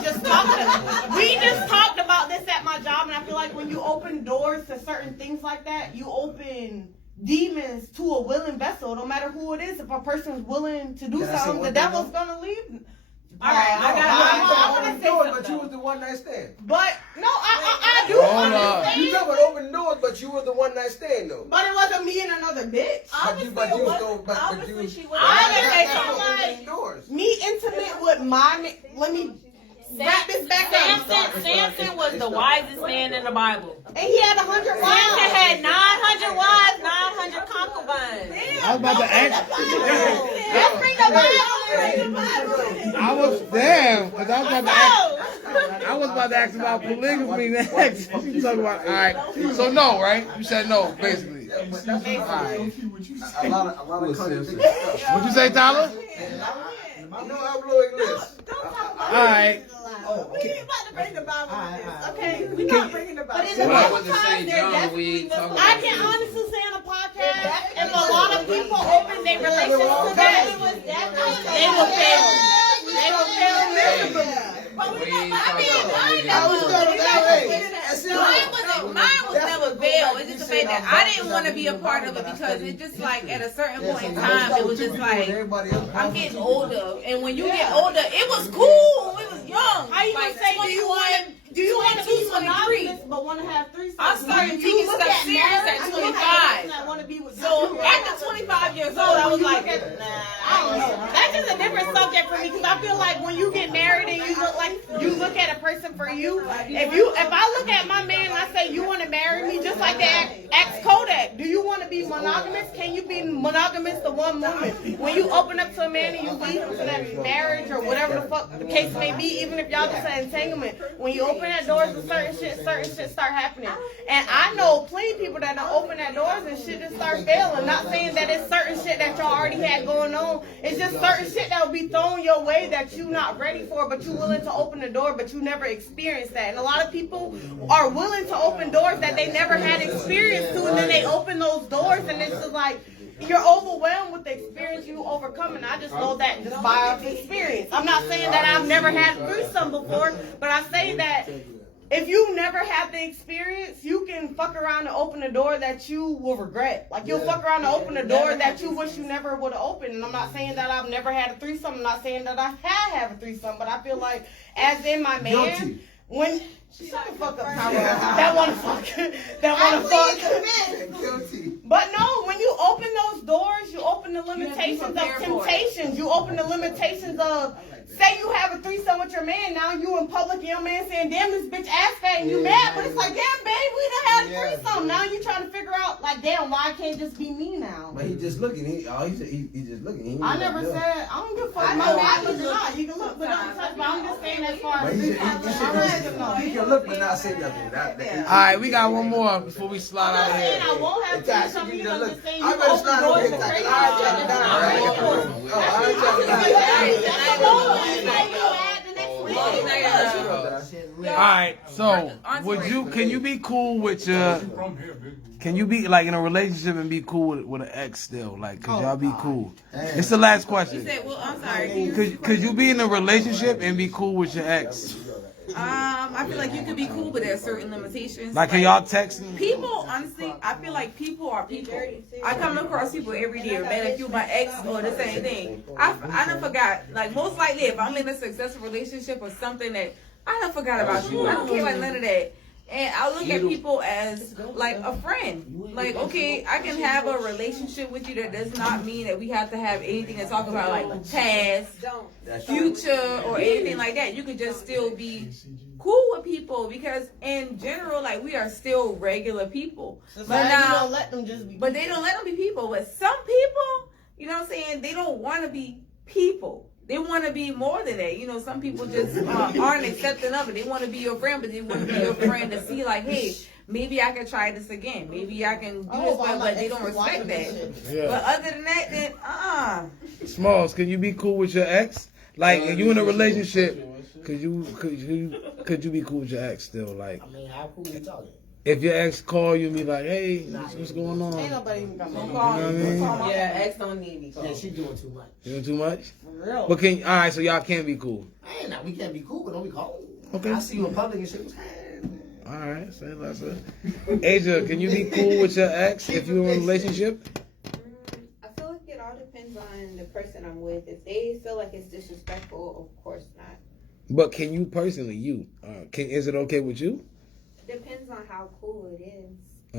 we just talked about this at my job, and I feel like when you open doors to certain things like that, you open demons to a willing vessel. No matter who it is, if a person's willing to do something, the devil's gonna leave. All right, I want to say something. But you was the one night stand. But no, I do Hold understand. You talking about open doors, but you was the one night stand though. But it wasn't me and another bitch. I would say something like me intimate with my man. Let me wrap this back up. Samson was the wisest man in the Bible. And he had 100 wives. Samson had 900 wives, 900 concubines. I was about to ask. Let's bring the Bible. I was damn, because I was about to ask. I was about to ask about polygamy next. You talking about, all right. So no, right? You said no, basically. A lot of countries. What'd you say, Tyler? I know I'm blowing this. All right. We ain't about to bring the Bible in this, okay? We Can- not bringing the Bible. But in in the this. Well, with the St. John, we ain't talking about I can honestly say on a podcast, if a lot of people open their relations to that, they will fail. They will fail miserably. But we We not, ain't I mean, talking about I ain't polygamy. I was going that way. Mine was never veiled. It's just the fact that I didn't want to be a part of it because it just like at a certain point in time, it was just like I'm getting older, and when you get older, it was cool when we was young. How you gonna Like, say, do you want to be 22, 23? monogamous but want to have threesomes? I started When taking you look stuff serious marriage, at you look 25. person that wanna be with So you. after 25 years old, I was like, I don't know. That's just a different subject for me because I feel like when you get married and you look at a person for you. If I look at my man and I say you want to marry me, just like that, ask Kodak, do you want to be monogamous? Can you be monogamous to one woman? When you open up to a man and you lead him to that marriage or whatever the fuck the case may be, even if y'all just an entanglement, when you open that doors to certain shit start happening. And I know plenty of people that don't open that doors and shit just start failing. Not saying that it's certain shit that y'all already had going on. It's just certain shit that will be thrown your way that you not ready for, but you willing to open the door, but you never experienced that. And a lot of people are willing to open doors that they never had experience to, and then they open those doors, and it's just like you're overwhelmed with the experience you overcome. And I just know that just by experience. I'm not saying that I've never had a threesome before, but I say that if you never had the experience, you can fuck around and open a door that you will regret. Like, you'll fuck around and open a door that you wish you never would have opened. And I'm not saying that I've never had a threesome. I'm not saying that I have a threesome. But I feel like, as in my man, when... Shut the fuck up, Tyrone. That wanna fuck. But no, when you open those doors, you open the limitations of temptations. You open the limitations of... Say you have a threesome with your man, now you in public and your man saying, damn, this bitch ass fat and you mad, but it's like, damn, babe, we done had a threesome. Now you trying to figure out, like, damn, why I can't just be me now? But he just looking. He just looking. I never said, I don't give a fuck my bad look or not. You can look, but don't touch, but I'm just saying as far as He can look but not say nothing. All right, we got one more before we slide out of here. I won't have threesome, you know, just saying you I better open slide doors over to here. crazy All right, so can you be cool with your? Can you be like in a relationship and be cool with an ex still? Like, could y'all be cool? It's the last question. well, I'm sorry. Could you be in a relationship and be cool with your ex? I feel like you could be cool, but there's certain limitations. Like, can y'all text? People, honestly, I feel like people are people. I come across people every day, man, if you my ex or the same thing. I done forgot. Like, most likely, if I'm in a successful relationship or something that I done forgot about you. I don't care about none of that. And I look at people as like a friend. Like, okay, I can have a relationship with you. That does not mean that we have to have anything to talk about, like past, future, or anything like that. You could just still be cool with people because in general, like, we are still regular people. But now, don't let them just be. but they don't let them be people. But some people, you know what I'm saying, they don't want to be people. They want to be more than that. You know, some people just aren't accepting of it. They want to be your friend, but they want to be your friend to see, like, hey, maybe I can try this again. Maybe I can do this, but they don't respect that. Yeah. But other than that, then, Smalls, can you be cool with your ex? Like, if you in a relationship, could you be cool with your ex still? Like, I mean, how cool we talking? if your ex call you and be like, hey, what's going on? Ain't nobody even got my You know what I mean? Yeah, ex don't need me. Yeah, she doing too much. You doing too much? For real. But all right, so y'all can be cool. We can't be cool, but don't be cold. Okay. I see you in public and shit. All right, say less. Asia, can you be cool with your ex if you're in a relationship? I feel like it all depends on the person I'm with. If they feel like it's disrespectful, of course not. But can you personally, is it okay with you? Depends on how cool it is.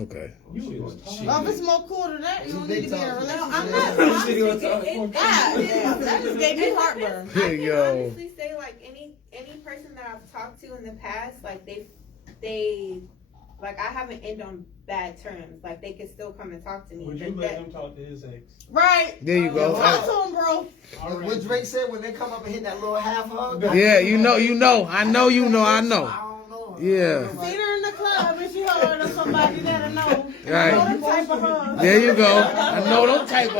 Okay. Well, if it's more cool than that, you don't need to be in a relationship. I'm not. That just gave me heartburn. I can Yo. honestly say, like, any person that I've talked to in the past, like, they Like, I haven't ended on bad terms. Like, they can still come and talk to me. Would you let him talk to his ex? Right. There you go. Talk to him, bro. What Drake said when they come up and hit that little half hug. Yeah, you know. I know. I don't know. Yeah. See her in the club and she hugging on somebody that I know. Right. I know the type of hug. There you go. I know them type of.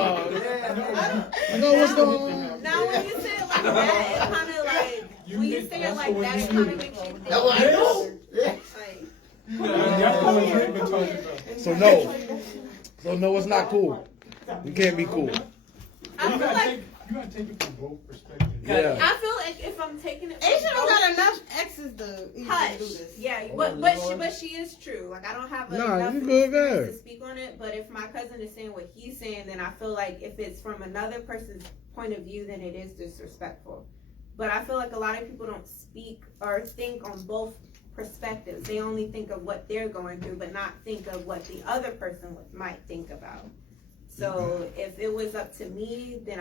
I know what's going on. Now, when you say it like that, it kind of like, when you say it like that, it kind of makes you think. That's what I know. Yeah. So no, it's not cool. We can't be cool. I feel like you gotta take it from both perspectives. Yeah. I feel like if I'm taking it, Asia don't got enough exes to even hush. do this. Yeah, but she is true. Like, I don't have enough you good there. experience to speak on it. But if my cousin is saying what he's saying, then I feel like if it's from another person's point of view, then it is disrespectful. But I feel like a lot of people don't speak or think on both perspectives. They only think of what they're going through, but not think of what the other person might think about. So if it was up to me, then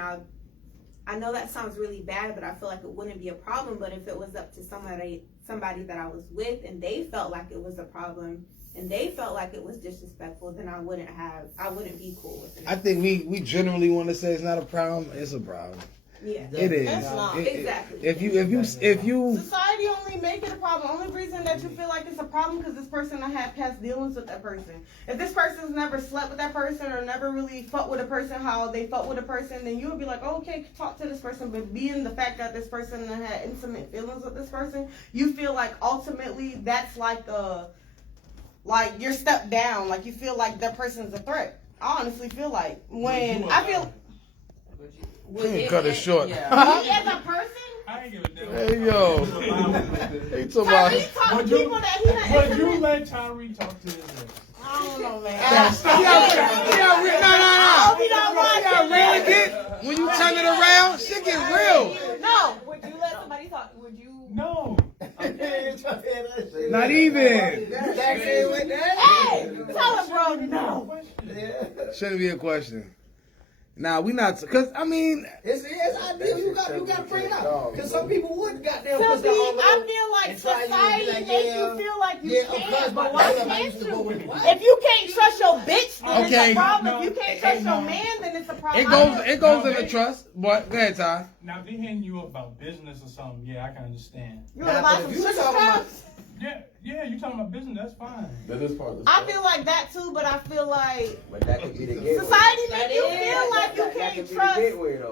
I know that sounds really bad, but I feel like it wouldn't be a problem. But if it was up to somebody that I was with and they felt like it was a problem and they felt like it was disrespectful, then I wouldn't be cool with it. I think we generally want to say it's not a problem. It's a problem. Yeah, it is. It's not. Exactly. If you Society only make it a problem. Only reason that you feel like it's a problem because this person had past dealings with that person. If this person's never slept with that person or never really fucked with a person how they fucked with a person, then you would be like, oh, okay, talk to this person. But being the fact that this person had intimate feelings with this person, you feel like ultimately that's like you're stepped down. Like you feel like that person's a threat. I honestly feel like when I feel. cut it short. Yeah. Me as a person? I ain't give a damn. Hey yo. Hey, Tyree talk to people that he had. Would you let Tyree talk to his ex? I don't know, man. Really get when you turn it around, shit get real. No. Would you let somebody talk? Would you? No. Not even. Hey, tell him, bro, no. Shouldn't be a question. Nah, we not, cause I mean, it's ideal. You got to bring it up, cause some people would goddamn. I feel like society makes you feel like you can't. But why can't you? If you can't trust your bitch, then it's a problem. If you can't trust your man, then it's a problem. It goes in the trust. But go ahead, Ty. Now, if they hitting you up about business or something, yeah, I can understand. You want to buy some sugar traps? Yeah, you talking about business, that's fine. That is part of the I feel like that too, but I feel like But that could be the gateway. society makes you feel like you can't trust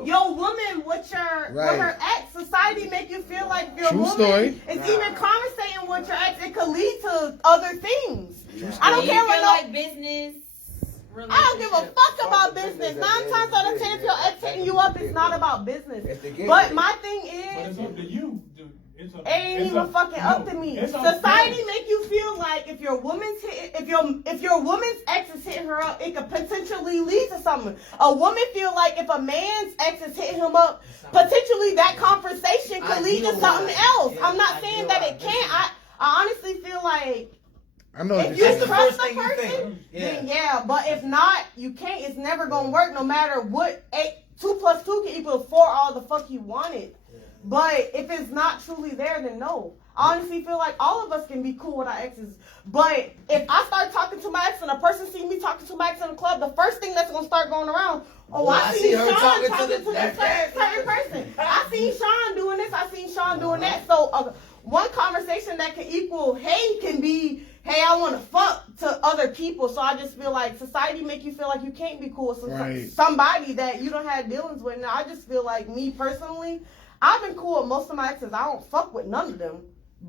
your woman with her ex. Society make you feel like your True woman story. is even conversating with your ex. It could lead to other things. I don't care what like business. I don't give a fuck about business. 9 times out of 10, if your ex hitting you up, it's not about business. But my thing But is, it's up to you, dude. it ain't even fucking up to me. Society make you feel like if your woman's if your woman's ex is hitting her up, it could potentially lead to something. A woman feel like if a man's ex is hitting him up, potentially that conversation could lead to something else. I'm not saying that it can't. I honestly feel like I know if you trust the person, then yeah. But if not, you can't. It's never gonna work. No matter what. 2 + 2 can equal 4 all the fuck you wanted. But if it's not truly there, then no. I honestly feel like all of us can be cool with our exes. But if I start talking to my ex and a person sees me talking to my ex in the club, the first thing that's going to start going around, I see Sean talking to this certain person. I seen Sean doing this. I seen Sean doing that. So one conversation that can equal, hey, can be, hey, I want to fuck to other people. So I just feel like society make you feel like you can't be cool with somebody that you don't have dealings with. Now, I just feel like me personally, I've been cool with most of my exes. I don't fuck with none of them.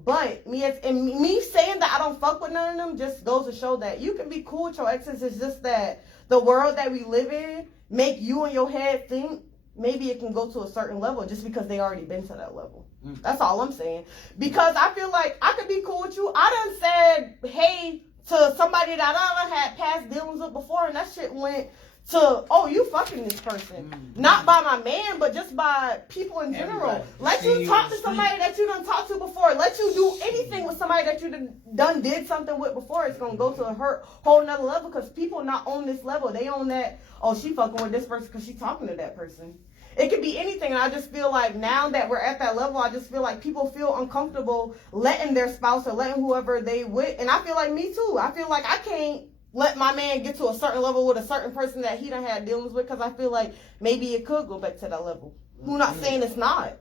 But me saying that I don't fuck with none of them just goes to show that you can be cool with your exes. It's just that the world that we live in make you in your head think maybe it can go to a certain level just because they already been to that level. That's all I'm saying. Because I feel like I could be cool with you. I done said hey to somebody that I done had past dealings with before, and that shit went to, oh, you fucking this person. Not by my man, but just by people in general. Let you talk to somebody that you done talked to before. Let you do anything with somebody that you done did something with before. It's going to go to a whole nother level because people not on this level. They on that, oh, she fucking with this person because she talking to that person. It could be anything. And I just feel like now that we're at that level, I just feel like people feel uncomfortable letting their spouse or letting whoever they with. And I feel like me too. I feel like I can't let my man get to a certain level with a certain person that he done had dealings with, because I feel like maybe it could go back to that level. Who not saying it's not.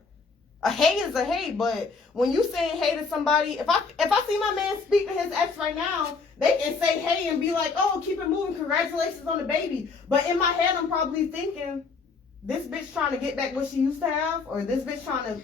A hey is a hey, but when you saying hey to somebody, if I see my man speak to his ex right now, they can say hey and be like, oh, keep it moving, congratulations on the baby. But in my head, I'm probably thinking, this bitch trying to get back what she used to have, or this bitch trying to,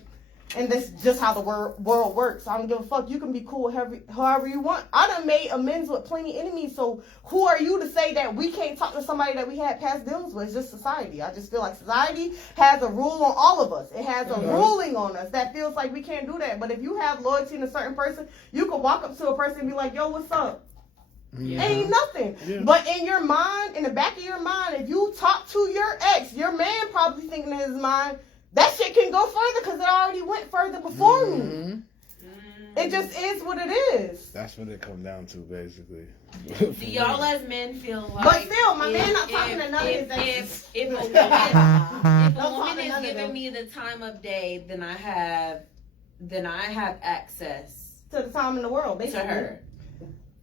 and that's just how the world works. I don't give a fuck. You can be cool however you want. I done made amends with plenty enemies, so who are you to say that we can't talk to somebody that we had past dealings with? It's just society. I just feel like society has a rule on all of us. It has a ruling on us that feels like we can't do that. But if you have loyalty in a certain person, you can walk up to a person and be like, yo, what's up? Yeah. Ain't nothing. Yeah. But in your mind, in the back of your mind, if you talk to your ex, your man probably thinking in his mind, that shit can go further because it already went further before me. It just is what it is. That's what it comes down to, basically. Do y'all as men feel like... But still, my man not talking to none of his exes. If a woman is giving me the time of day, then I have access to the time in the world, basically. To her.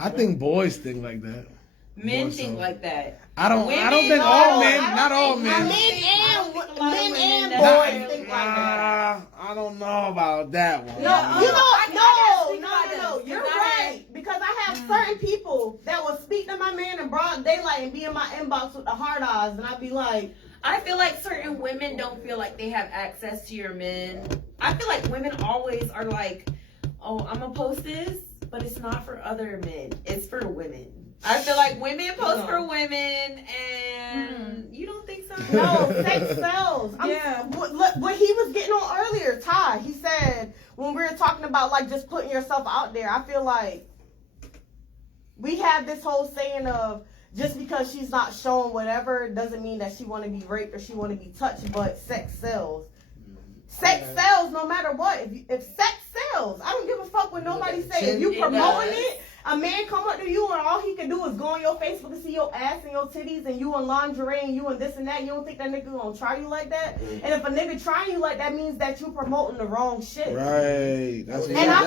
I think boys think like that. Men think like that. I don't think all men, not all men. Men and boys think like that. I don't know about that one. No, you're right. Because I have certain people that will speak to my man in broad daylight and be in my inbox with the hard eyes, and I'd be like, I feel like certain women don't feel like they have access to your men. I feel like women always are like, oh, I'm gonna post this, but it's not for other men. It's for women. I feel like women post for women, and you don't think so? No, sex sells. Yeah. What he was getting on earlier, Ty, he said, when we were talking about like just putting yourself out there, I feel like we have this whole saying of just because she's not showing whatever doesn't mean that she want to be raped or she want to be touched, but sex sells. Sex sells no matter what. If sex sells, I don't give a fuck what nobody say. If you promoting it, a man come up to you and all he can do is go on your Facebook and see your ass and your titties and you in lingerie and you in this and that. You don't think that nigga gonna try you like that? And if a nigga trying you like that means that you promoting the wrong shit. Right. I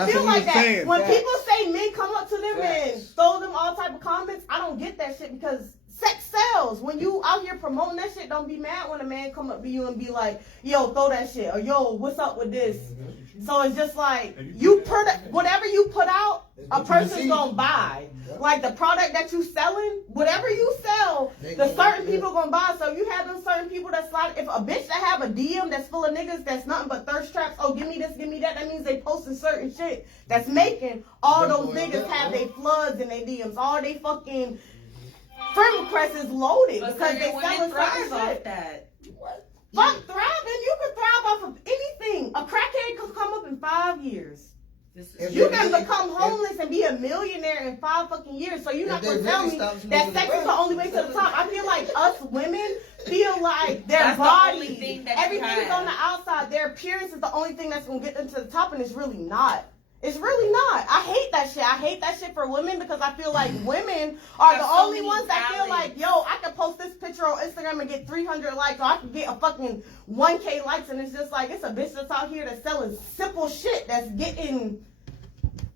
feel like that saying. When people say men come up to them and throw them all type of comments, I don't get that shit because sex sells. When you out here promoting that shit, don't be mad when a man come up to you and be like, yo, throw that shit, or yo, what's up with this? So it's just like, whatever you put out, a person's gonna buy. Like the product that you selling, whatever you sell, the certain people gonna buy. So you have them certain people that slide. If a bitch that have a DM that's full of niggas that's nothing but thirst traps, oh, give me this, give me that, that means they posting certain shit that's making all those niggas have their floods in their DMs. All they fucking friend request is loaded because they selling certain shit. That. Fuck thriving. You can thrive off of anything. A crackhead could come up in 5 years. You can become homeless and be a millionaire in 5 fucking years. So you're not gonna tell me that sex is the only way to the top. I feel like us women feel like their body, everything's on the outside. Their appearance is the only thing that's gonna get them to the top, and it's really not. It's really not. I hate that shit. I hate that shit for women because I feel like women are the only ones that feel like, yo, I can post this picture on Instagram and get 300 likes, or I can get a fucking 1K likes, and it's just like, it's a bitch that's out here that's selling simple shit that's getting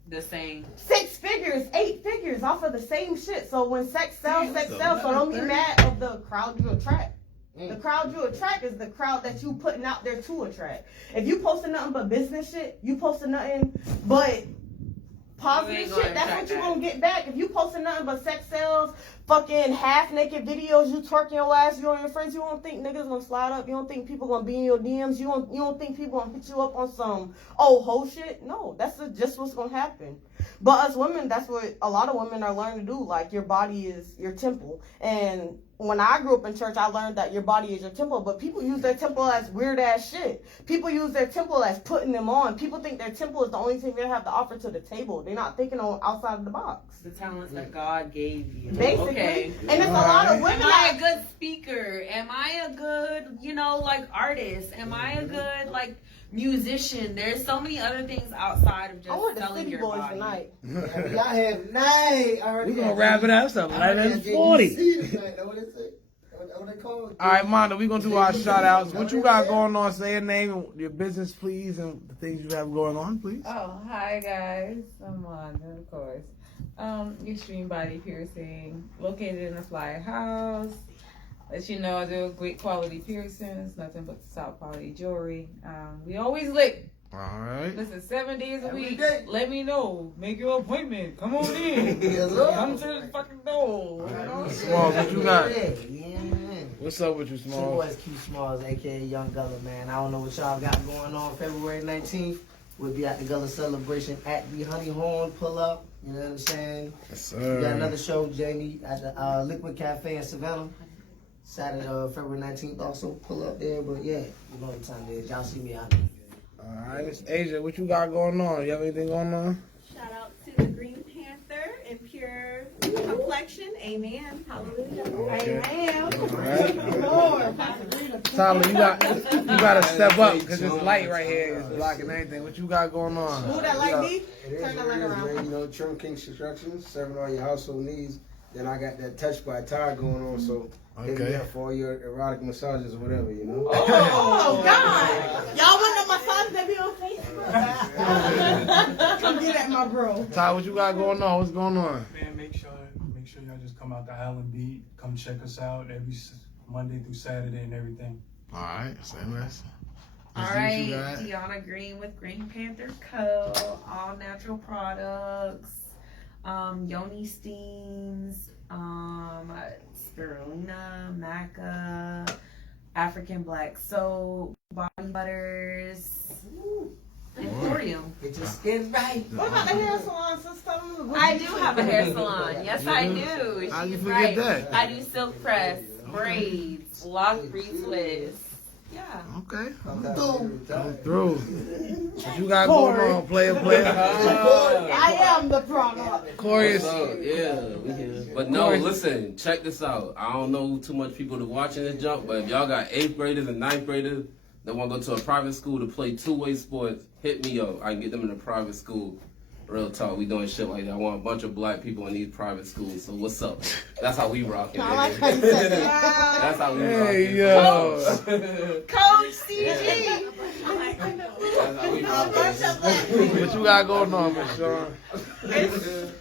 the same 6 figures, 8 figures off of the same shit. So when sex sells, so don't be mad of the crowd you attract. The crowd you attract is the crowd that you putting out there to attract. If you posting nothing but business shit, you posting nothing but positive shit, that's what you gonna get back. If you posting nothing but sex sales, fucking half naked videos, you twerking your ass, you and your friends, you don't think niggas gonna slide up, you don't think people gonna be in your DMs, you don't think people gonna hit you up on some whole shit? No, that's just what's gonna happen. But us women, that's what a lot of women are learning to do. Like, your body is your temple. And when I grew up in church, I learned that your body is your temple. But people use their temple as weird ass shit. People use their temple as putting them on. People think their temple is the only thing they have to offer to the table. They're not thinking on outside of the box. The talents that God gave you. Basically. Okay. And it's a lot of women. Am I a good speaker? Am I a good, artist? Am I a good, musician? There's so many other things outside of just selling your body. Tonight. Y'all have night. We're gonna wrap it up. So 11:40. What they call All right, Mondo, we gonna do our shout outs. What you got going on? Say your name, your business, please, and the things you have going on, please. Oh, hi guys. I'm Wanda, of course. Extreme Body Piercing, located in a Flyer House. Let you know I do great quality piercings, nothing but top quality jewelry. We always lit. All right. Listen, 7 days a Every week. day. Let me know. Make your appointment. Come on in. Yes, sir. Come to the fucking door. You know? Smalls, what you got? Yeah. What's up with you, It's your Smalls? boys Q Smalls, aka Young Gullah, man. I don't know what y'all got going on. February 19th, we'll be at the Gullah celebration at the Honey Horn. Pull up, you know what I'm saying? Yes, We got sir. another show, Jamie, at the Liquid Cafe in Savannah. Saturday, February 19th, also pull up there. But yeah, you know what time it is. Y'all see me out there. All right, it's Asia. What you got going on? You have anything going on? Shout out to the Green Panther and Pure Complexion. Amen. Hallelujah. Okay. Amen. All right. Tyler, you gotta step up because it's light right here. It's blocking everything. What you got going on? Who that like me? It is Turn the what light it is, around. man. You know, Trim King Construction, serving all your household needs. Then I got that Touch by Ty going on, so hit me Okay. up for all your erotic massages or whatever, you know. Oh, God. Y'all want no massage that be on Facebook? Come get at my bro. Ty, what you got going on? What's going on? Man, make sure y'all just come out to Island Beat. Come check us out every Monday through Saturday and everything. All right, say less. All right, Deanna Green with Green Panther Co. All natural products. Yoni Steams, Spirulina, Maca, African Black Soap, Body Butters, Emporium. Get your skin right. What about the hair salon, sister? I do have a hair salon. Yes, I do. How you She's forget right. that? I do silk press, braids, lock retwist. Yeah. Okay. Come through. What you got going on, player? I am the problem. Corey, Yeah, we here. But no, listen, check this out. I don't know too much people to watching this jump, but if y'all got 8th graders and 9th graders that want to go to a private school to play two-way sports, hit me up. I can get them in a private school. Real talk, we doing shit like that. I want a bunch of black people in these private schools. So what's up? That's how we rocking. I like how you said that. That's how we Hey, rocking. yo. Coach CG. That's how we rocking. What you got going on, Miss Sean?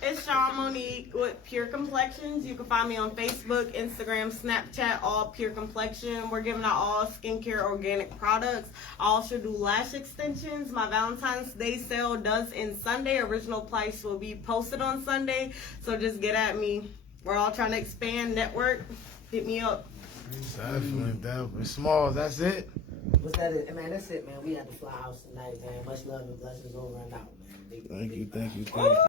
It's Sean Monique with Pure Complexions. You can find me on Facebook, Instagram, Snapchat, all Pure Complexion. We're giving out all skincare organic products. I also do lash extensions. My Valentine's Day sale does end Sunday. Original price will be posted on Sunday. So just get at me. We're all trying to expand, network. Hit me up. Definitely. Smalls, that's it? What's that? Man, that's it, man. We at the Fly House tonight, man. Much love and blessings over and out, man. Thank you.